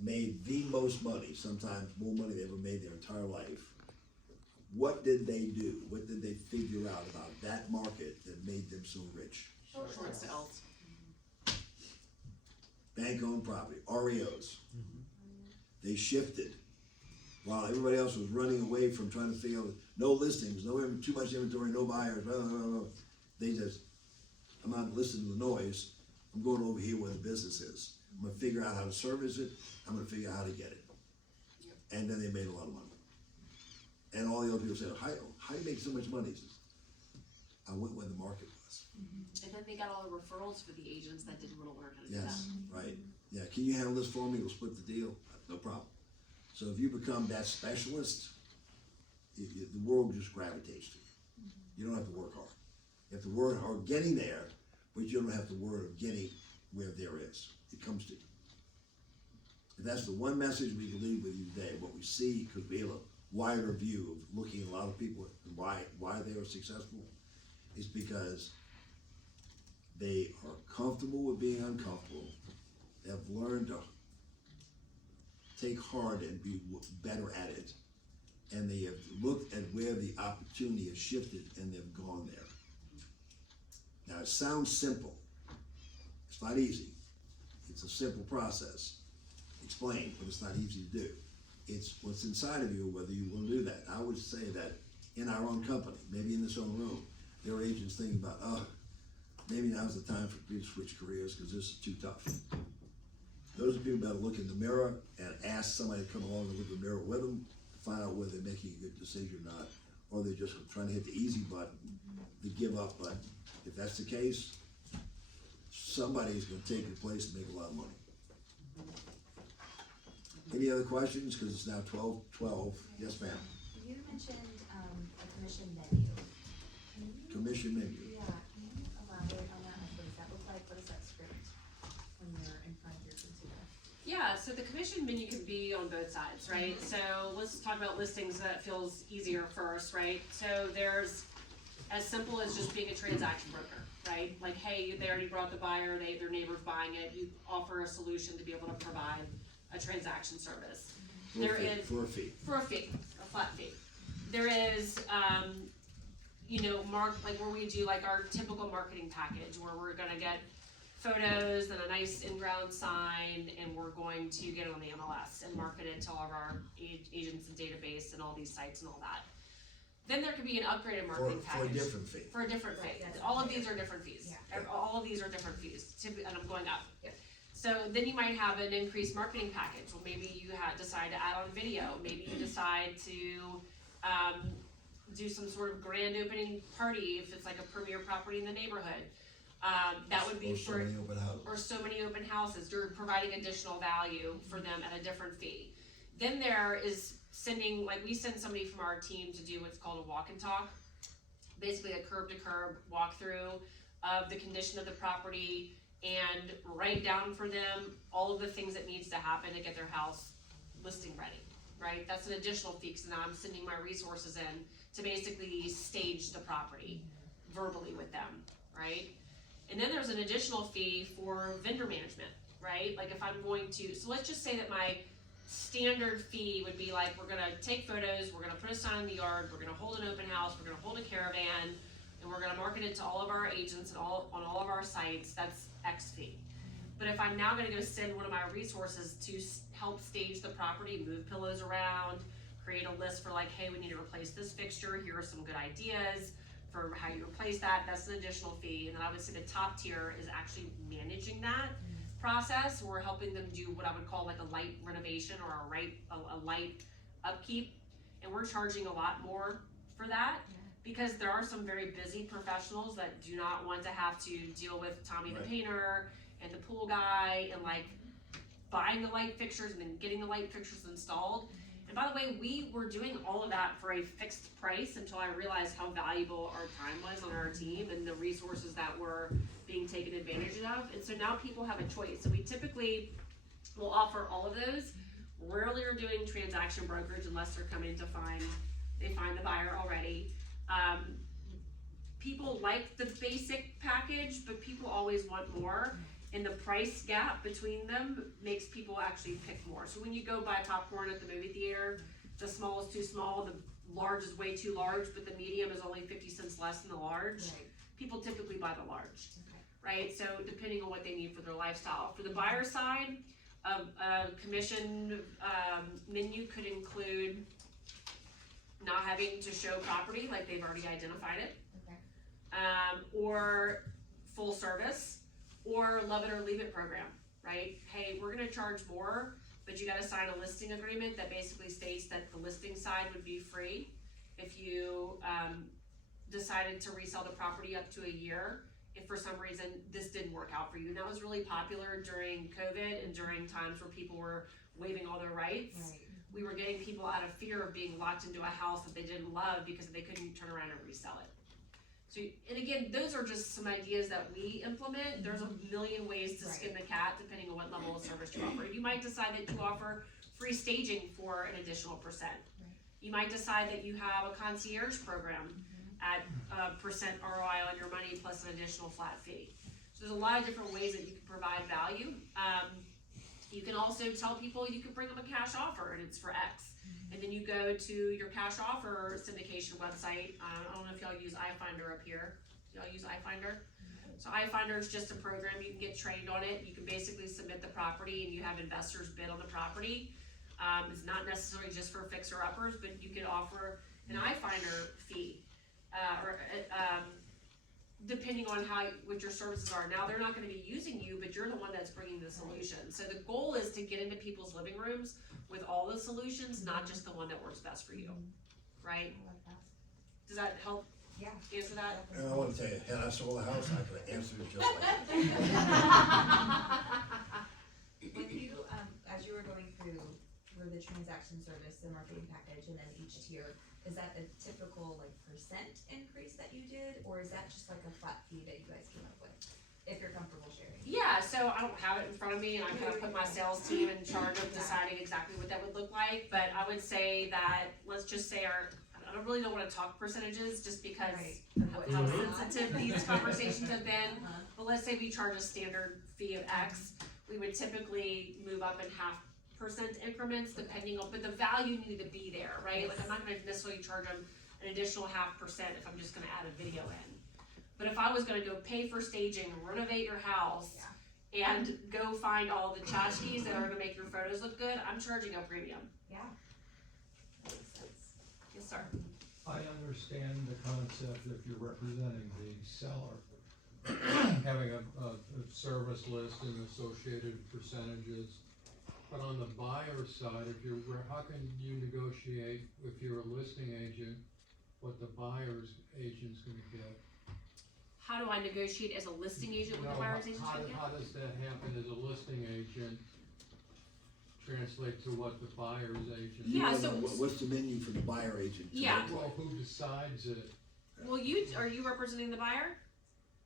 made the most money, sometimes more money they ever made their entire life? What did they do? What did they figure out about that market that made them so rich? Short sales. Bank-owned property, REOs. They shifted. While everybody else was running away from trying to figure out no listings, too much inventory, no buyers, blah, blah, blah, blah. They just, I'm not listening to the noise, I'm going over here where the business is. I'm gonna figure out how to service it, I'm gonna figure out how to get it. And then they made a lot of money. And all the other people said, how do you make so much money? He says, I went where the market was. And then they got all the referrals for the agents that didn't wanna learn how to do that. Yes, right, Yeah, can you handle this for me? We'll split the deal. No problem. So if you become that specialist, the world just gravitates to you. You don't have to work hard. You have to work hard getting there, but you don't have to worry of getting where there is. It comes to you. And that's the one message we can leave with you today. What we see, because we have a wider view of looking at a lot of people and why they are successful, is because they are comfortable with being uncomfortable. They have learned to take heart and be better at it. And they have looked at where the opportunity has shifted and they've gone there. Now it sounds simple. It's not easy. It's a simple process. Explain, but it's not easy to do. It's what's inside of you, whether you want to do that. I would say that in our own company, maybe in this own room, there are agents thinking about, maybe now's the time for me to switch careers because this is too tough. Those are people that look in the mirror and ask somebody to come along and look in the mirror with them to find out whether they're making a good decision or not, or they're just trying to hit the easy button, the give up button. If that's the case, somebody's going to take your place and make a lot of money. Any other questions? Because it's now 12:12. Yes, ma'am. You mentioned a commission menu. Can you, Commission menu. yeah, can you elaborate on that? Like, what does that look like? What is that script when you're in front of your computer? Yeah, so the commission menu can be on both sides, right? So let's talk about listings that feels easier first, right? So there's as simple as just being a transaction broker, right? Like, hey, they already brought the buyer, their neighbor's buying it, you offer a solution to be able to provide a transaction service. For a fee. For a fee, a flat fee. There is, like where we do like our typical marketing package where we're gonna get photos and a nice in-ground sign and we're going to get it on the MLS and market it to all of our agents and database and all these sites and all that. Then there could be an upgraded marketing For a package. different fee. For a different fee. Right, yes. All of these are different fees. Yeah. All of these are different fees, and I'm going up. Yep. So then you might have an increased marketing package. Well, maybe you decide to add on video. Maybe you decide to do some sort of grand opening party if it's like a premier property in the neighborhood. That would be Or so for many open houses. or so many open houses. You're providing additional value for them at a different fee. Then there is sending, like we send somebody from our team to do what's called a walk and talk. Basically a curb to curb walkthrough of the condition of the property and write down for them all of the things that needs to happen to get their house listing ready, right? That's an additional fee because now I'm sending my resources in to basically stage the property verbally with them, right? And then there's an additional fee for vendor management, right? Like if I'm going to, so let's just say that my standard fee would be like, we're gonna take photos, we're gonna put a sign in the yard, we're gonna hold an open house, we're gonna hold a caravan, and we're gonna market it to all of our agents and on all of our sites. That's X fee. But if I'm now gonna go send one of my resources to help stage the property, move pillows around, create a list for like, hey, we need to replace this fixture, here are some good ideas for how you replace that, that's an additional fee. And then I would say the top tier is actually managing that process. We're helping them do what I would call like a light renovation or a light upkeep. And we're charging a lot more for that because there are some very busy professionals that do not want to have to deal with Tommy the painter and the pool guy and like buying the light fixtures and then getting the light fixtures installed. And by the way, we were doing all of that for a fixed price until I realized how valuable our time was on our team and the resources that were being taken advantage of. And so now people have a choice. So we typically will offer all of those. Rarely are doing transaction brokerage unless they're coming to find the buyer already. People like the basic package, but people always want more. And the price gap between them makes people actually pick more. So when you go buy popcorn at the movie theater, the small is too small, the large is way too large, but the medium is only 50 cents less than the large. Right. People typically buy the large, Okay. right? So depending on what they need for their lifestyle. For the buyer side, a commission menu could include not having to show property, like they've already identified it, Okay. or full service, or love it or leave it program, right? Hey, we're gonna charge more, but you gotta sign a listing agreement that basically states that the listing side would be free if you decided to resell the property up to a year if for some reason this didn't work out for you. And that was really popular during COVID and during times where people were waiving all their rights. Right. We were getting people out of fear of being locked into a house that they didn't love because they couldn't turn around and resell it. So, and again, those are just some ideas that we implement. There's a million ways to skin the cat depending on what level of service you offer. You might decide that you offer free staging for an additional percent. You might decide that you have a concierge program at a percent ROI on your money plus an additional flat fee. So there's a lot of different ways that you can provide value. You can also tell people you can bring them a cash offer and it's for X. And then you go to your cash offer syndication website. I don't know if y'all use iFinder up here. Y'all use iFinder? So iFinder is just a program. You can get trained on it. You can basically submit the property and you have investors bid on the property. It's not necessarily just for fixer-uppers, but you could offer an iFinder fee, depending on what your services are. Now, they're not gonna be using you, but you're the one that's bringing the solution. So the goal is to get into people's living rooms with all the solutions, not just the one that works best for you, right? I like that. Does that help Yeah. answer that? And I wanna tell you, had I sold a house, I could've answered it just like that. When you, as you were going through the transaction service, the marketing package, and then each tier, is that a typical like percent increase that you did, or is that just like a flat fee that you guys came up with? If you're comfortable sharing. Yeah, so I don't have it in front of me, and I kind of put my sales team in charge of deciding exactly what that would look like, but I would say that, let's just say I don't really wanna talk percentages, just because Right. of how sensitive these conversations have been. Uh-huh. But let's say we charge a standard fee of X, we would typically move up in 0.5% increments depending on, but the value needed to be there, right? Like, I'm not gonna necessarily charge them an additional 0.5% if I'm just gonna add a video in. But if I was gonna go pay for staging, renovate your house, and go find all the tchotchkes that are gonna make your photos look good, I'm charging a premium. Yeah. That makes sense. Yes, sir. I understand the concept if you're representing the seller, having a service list and associated percentages. But on the buyer side, how can you negotiate if you're a listing agent, what the buyer's agent's gonna get? How do I negotiate as a listing agent with the buyer's agent? How does that happen as a listing agent translate to what the buyer's agent? Yeah, so- What's the menu for the buyer agent? Yeah. Well, who decides it? Well, are you representing the buyer?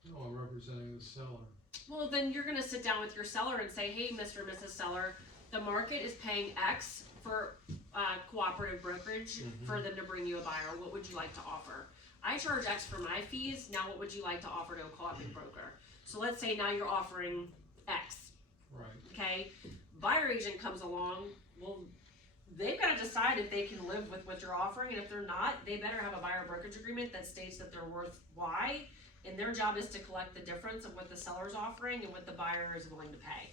No, I'm representing the seller. Well, then you're gonna sit down with your seller and say, hey, Mr. and Mrs. Seller, the market is paying X for cooperative brokerage for them to bring you a buyer. What would you like to offer? I charge X for my fees. Now, what would you like to offer to a cooperative broker? So let's say now you're offering X, Right. okay? Buyer agent comes along. Well, they've got to decide if they can live with what you're offering, and if they're not, they better have a buyer brokerage agreement that states that they're worth Y, and their job is to collect the difference of what the seller's offering and what the buyer is willing to pay.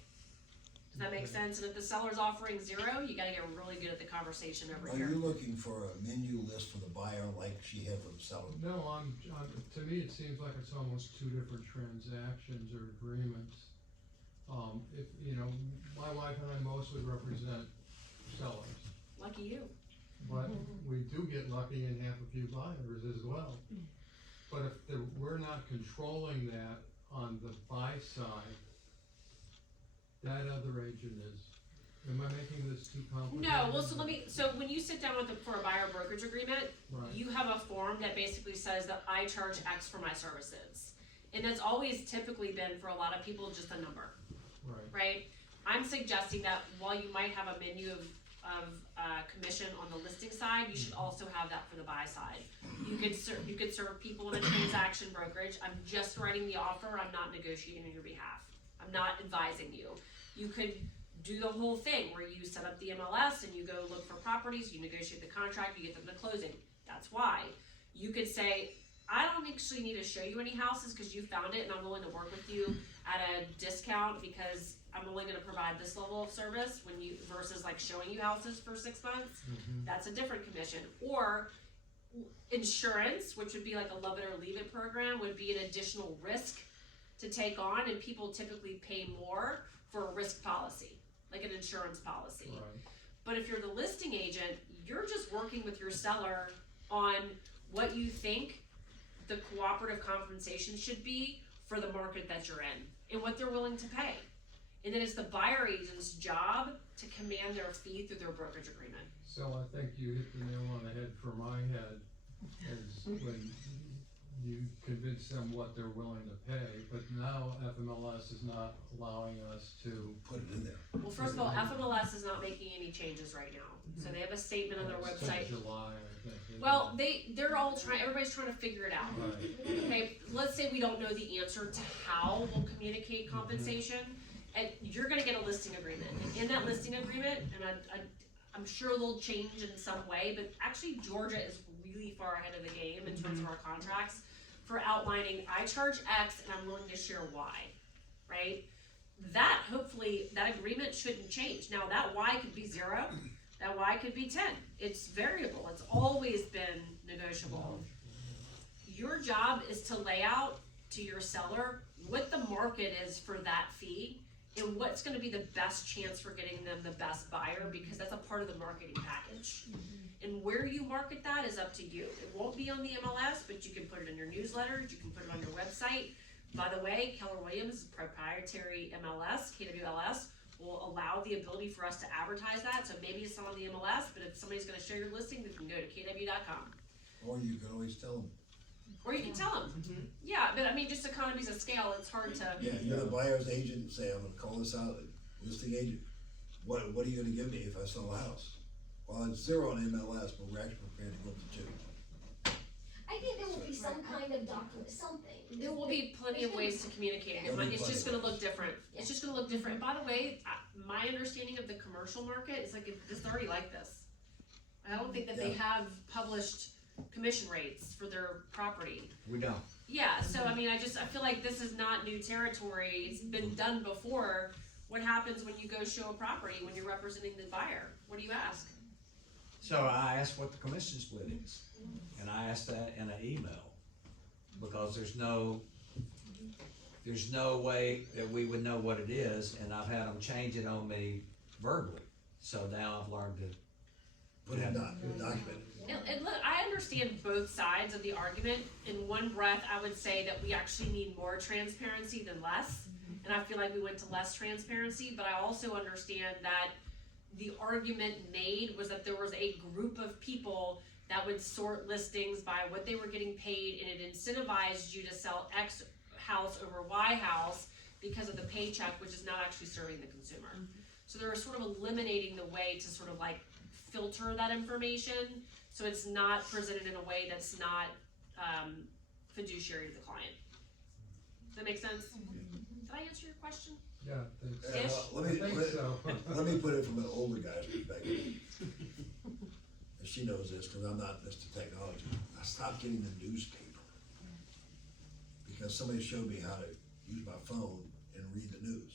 Does that make sense? And if the seller's offering 0, you gotta get really good at the conversation over Are here. you looking for a menu list for the buyer like she had for the seller? No, to me, it seems like it's almost two different transactions or agreements. If, my wife and I mostly represent sellers, Lucky you. but we do get lucky and have a few buyers as well. But if we're not controlling that on the buy side, that other agent is. Am I making this too complicated? No, well, so when you sit down with them for a buyer brokerage agreement, Right. you have a form that basically says that I charge X for my services. And that's always typically been, for a lot of people, just a number, Right. right? I'm suggesting that while you might have a menu of commission on the listing side, you should also have that for the buy side. You could serve people in a transaction brokerage. I'm just writing the offer, I'm not negotiating on your behalf. I'm not advising you. You could do the whole thing where you set up the MLS and you go look for properties, you negotiate the contract, you get them to closing. That's why. You could say, I don't actually need to show you any houses because you found it and I'm willing to work with you at a discount because I'm only gonna provide this level of service versus like showing you houses for 6 months. That's a different commission. Or insurance, which would be like a love it or leave it program, would be an additional risk to take on, and people typically pay more for a risk policy, like an insurance policy. Right. But if you're the listing agent, you're just working with your seller on what you think the cooperative compensation should be for the market that you're in and what they're willing to pay. And then it's the buyer agent's job to command their fee through their brokerage agreement. So I think you hit the nail on the head for my head, is when you convince them what they're willing to pay, but now FMLS is not allowing us to. Put it in there. Well, first of all, FMLS is not making any changes right now. So they have a statement on their It's till website. July, I think. isn't Well, it? they're all trying, everybody's trying to figure it out. Right, Okay, let's say we don't know the answer to how we'll communicate compensation, and you're gonna get a listing agreement. And in that listing agreement, and I'm sure they'll change in some way, but actually Georgia is really far ahead of the game in terms of our contracts for outlining, I charge X and I'm willing to share Y, right? That, hopefully, that agreement shouldn't change. Now, that Y could be 0, that Y could be 10. It's variable, it's always been negotiable. Your job is to lay out to your seller what the market is for that fee and what's gonna be the best chance for getting them the best buyer, because that's a part of the marketing package. And where you market that is up to you. It won't be on the MLS, but you can put it in your newsletters, you can put it on your website. By the way, Keller Williams' proprietary MLS, KWLS, will allow the ability for us to advertise that, so maybe it's not on the MLS, but if somebody's gonna share your listing, they can go to kw.com. Or you can always tell them, Or you can tell them. Yeah, but I mean, just economies of scale, it's hard to, yeah, you're the buyer's agent, and say, I'm gonna call this out, listing agent. What are you gonna give me if I sell a house? Well, it's 0 on MLS, but we're actually prepared to go up to 2. I think there will be some kind of document, something. there will be plenty of ways to communicate it, it's just gonna look different. It's just gonna look different. And by the way, my understanding of the commercial market is like, it's already like this. I don't think that they have published commission rates for their property. We don't. Yeah, so I mean, I feel like this is not new territory, it's been done before. What happens when you go show a property, when you're representing the buyer? What do you ask? So I asked what the commission split is, and I asked that in an email, because there's no way that we would know what it is, and I've had them change it on me verbally, so now I've learned to. Put it document. And look, I understand both sides of the argument. In one breath, I would say that we actually need more transparency than less. And I feel like we went to less transparency, but I also understand that the argument made was that there was a group of people that would sort listings by what they were getting paid, and it incentivized you to sell X house over Y house because of the paycheck, which is not actually serving the consumer. So they were sort of eliminating the way to sort of like filter that information, so it's not presented in a way that's not fiduciary to the client. Does that make sense? Did I answer your question? yeah, thanks. Ish. Let I me, think so. let me put it from an older guy's perspective. And she knows this, cause I'm not Mr. Technology. I stopped getting the newspaper. Because somebody showed me how to use my phone and read the news.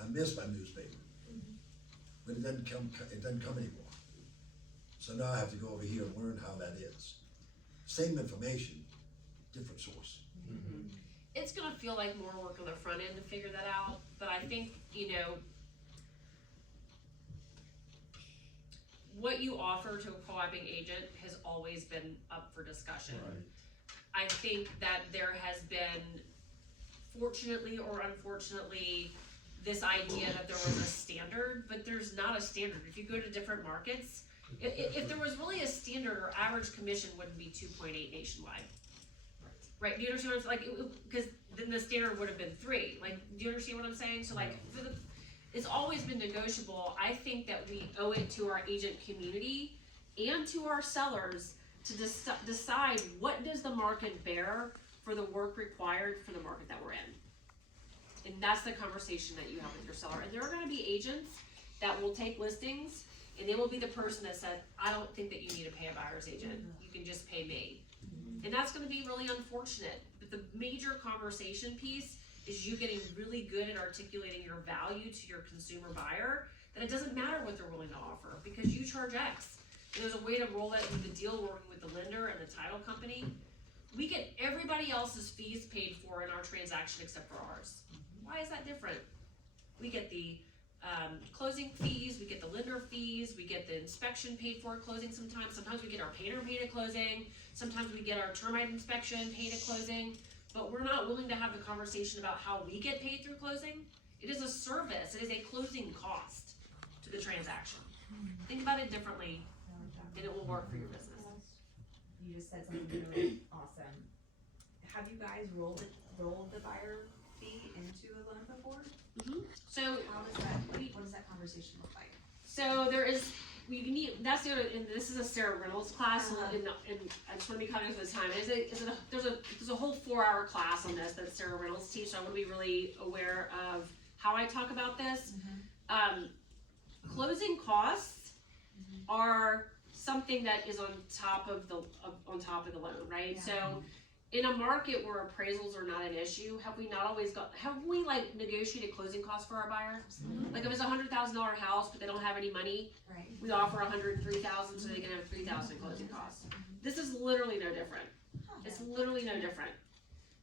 I miss my newspaper. But it doesn't come anymore. So now I have to go over here and learn how that is. Same information, different source. It's gonna feel like more work on the front end to figure that out, but I think, what you offer to a co-oping agent has always been up for discussion. I think that there has been, fortunately or unfortunately, this idea that there was a standard, but there's not a standard. If you go to different markets, if there was really a standard, our average commission wouldn't be 2.8 nationwide. Right, do you understand what I'm saying? Like, because then the standard would have been 3. Like, do you understand what I'm saying? So like, it's always been negotiable. I think that we owe it to our agent community and to our sellers to decide what does the market bear for the work required for the market that we're in. And that's the conversation that you have with your seller. And there are gonna be agents that will take listings, and they will be the person that said, I don't think that you need to pay a buyer's agent, you can just pay me. And that's gonna be really unfortunate, but the major conversation piece is you getting really good at articulating your value to your consumer buyer, that it doesn't matter what they're willing to offer, because you charge X. And there's a way to roll that into the deal working with the lender and the title company. We get everybody else's fees paid for in our transaction except for ours. Why is that different? We get the closing fees, we get the lender fees, we get the inspection paid for at closing sometimes we get our painter paid at closing, sometimes we get our termite inspection paid at closing. but we're not willing to have the conversation about how we get paid through closing. It is a service, it is a closing cost to the transaction. Think about it differently, and it will work for your business. You just said something really awesome. Have you guys rolled the buyer fee into a loan before? So, How does that, what does that conversation look like? so there is, we need, that's the other, and this is a Sarah Reynolds class, Uh-huh. and I just wanna be cognizant of the time. There's a whole 4-hour class on this that Sarah Reynolds teaches, so I wanna be really aware of how I talk about this. Closing costs are something that is on top of the loan, right? Yeah. So in a market where appraisals are not an issue, have we like negotiated closing costs for our buyer? Like if it's $100,000 house, but they don't have any money, Right. we offer $103,000 so they can have $3,000 closing costs. This is literally no different. It's literally no different.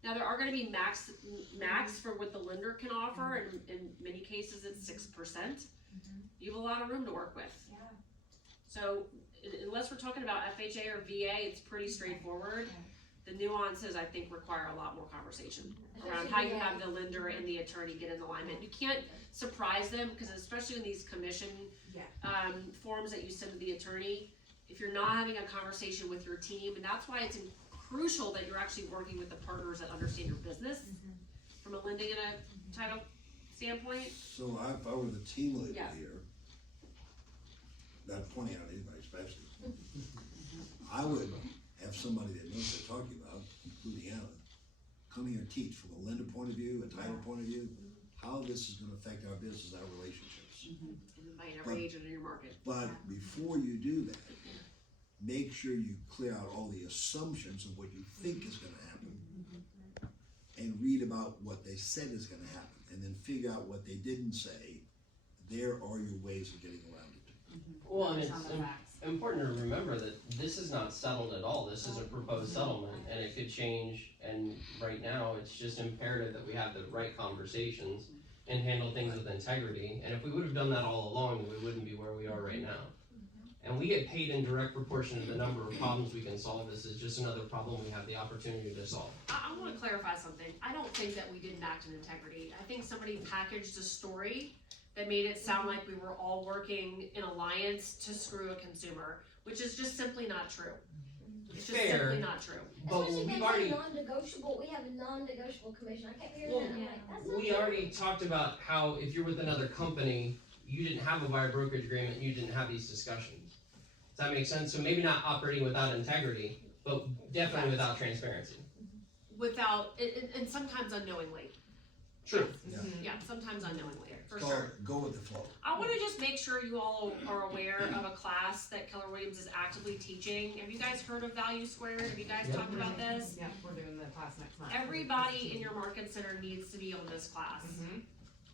Now there are gonna be max for what the lender can offer, and in many cases it's 6%. You have a lot of room to work with. Yeah. So unless we're talking about FHA or VA, it's pretty straightforward. The nuances, I think, require a lot more conversation around how you have the lender and the attorney get in alignment. You can't surprise them, because especially in these commission Yeah. forms that you send to the attorney, if you're not having a conversation with your team, and that's why it's crucial that you're actually working with the partners that understand your business from a lending and a title standpoint. So if I were the team leader Yeah. here, not pointing out anybody especially, I would have somebody that knows what they're talking about, including Alan, come here and teach from a lender point of view, a title point of view, how this is gonna affect our business, our relationships. And invite But- every agent in your market. But before you do that, make sure you clear out all the assumptions of what you think is gonna happen. And read about what they said is gonna happen, and then figure out what they didn't say. There are your ways of getting around it. Well, and it's Sound of facts. important to remember that this is not settled at all. This is a proposed settlement, and it could change. And right now, it's just imperative that we have the right conversations and handle things with integrity. And if we would have done that all along, then we wouldn't be where we are right now. And we get paid in direct proportion to the number of problems we can solve. This is just another problem we have the opportunity to solve. I want to clarify something. I don't think that we didn't act in integrity. I think somebody packaged a story that made it sound like we were all working in alliance to screw a consumer, which is just simply not true. It's just Fair. simply not true. But Especially we've when already, it's non-negotiable, we have a non-negotiable commission, I kept hearing Well, that, I'm like, that's not we true. already talked about how if you're with another company, you didn't have a buyer brokerage agreement, you didn't have these discussions. Does that make sense? So maybe not operating without integrity, but definitely without transparency. Without, and sometimes unknowingly. True. Yeah, sometimes unknowingly, for Go, sure. go with the flow. I want to just make sure you all are aware of a class that Keller Williams is actively teaching. Have you guys heard of Value Squared? Have you guys talked about this? Yep, we're doing the class next month. Everybody in your market center needs to be on this class.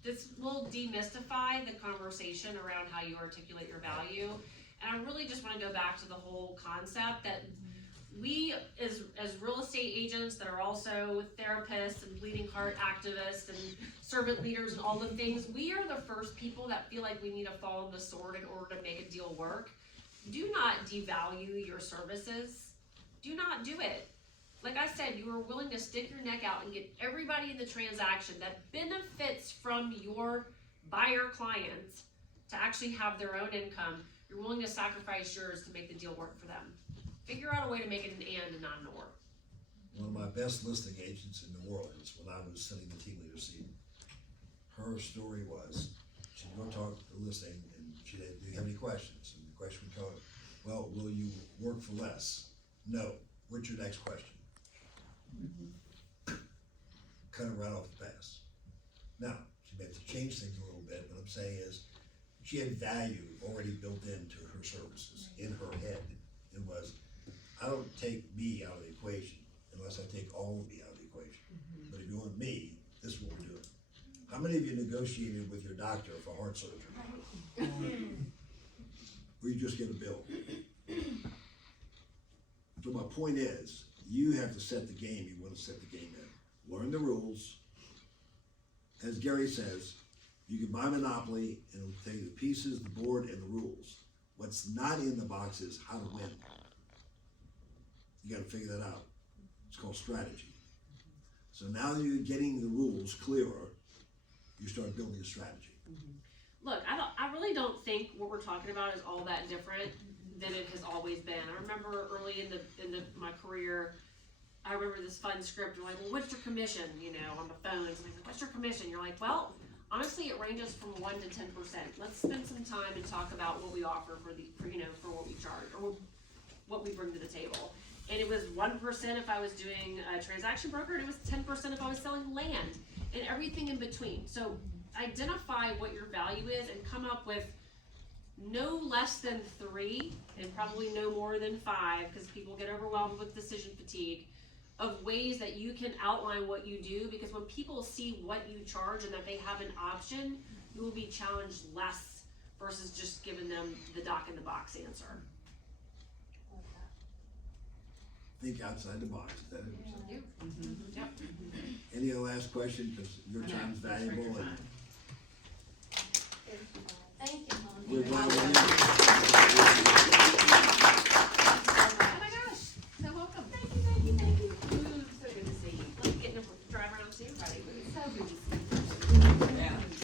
This will demystify the conversation around how you articulate your value. And I really just wanna go back to the whole concept that we, as real estate agents that are also therapists and bleeding heart activists and servant leaders and all the things, we are the first people that feel like we need to fall on the sword in order to make a deal work. Do not devalue your services. Do not do it. Like I said, you are willing to stick your neck out and get everybody in the transaction that benefits from your buyer clients to actually have their own income. You're willing to sacrifice yours to make the deal work for them. Figure out a way to make it an and not an or. One of my best listing agents in New Orleans, when I was sitting in the team leader seat, her story was, she'd go talk to the listing, and she'd say, do you have any questions? And the question would go, well, will you work for less? No. What's your next question? Cut it right off the pass. Now, she may have to change things a little bit, but I'm saying is, she had value already built into her services, in her head. It was, I don't take me out of the equation unless I take all of me out of the equation. But if you want me, this is what we're doing. How many of you negotiated with your doctor for heart surgery? Or you just get a bill? So my point is, you have to set the game you want to set the game in. Learn the rules. As Gary says, you can buy Monopoly and it'll tell you the pieces, the board, and the rules. What's not in the box is how to win. You gotta figure that out. It's called strategy. So now that you're getting the rules clearer, you start building a strategy. Look, I really don't think what we're talking about is all that different than it has always been. I remember early in my career, I remember this fun script, you're like, well, what's your commission, you know, on the phones, and I'm like, what's your commission? You're like, well, honestly, it ranges from 1 to 10%. Let's spend some time and talk about what we offer for what we charge, or what we bring to the table. And it was 1% if I was doing a transaction broker, and it was 10% if I was selling land, and everything in between. So identify what your value is and come up with no less than 3 and probably no more than 5, because people get overwhelmed with decision fatigue, of ways that you can outline what you do, because when people see what you charge and that they have an option, you will be challenged less versus just giving them the doc in the box answer. Think outside the box, is that it? Yep. Any other last question, because your time's valuable, and Thank you, Mom. we're glad we're here.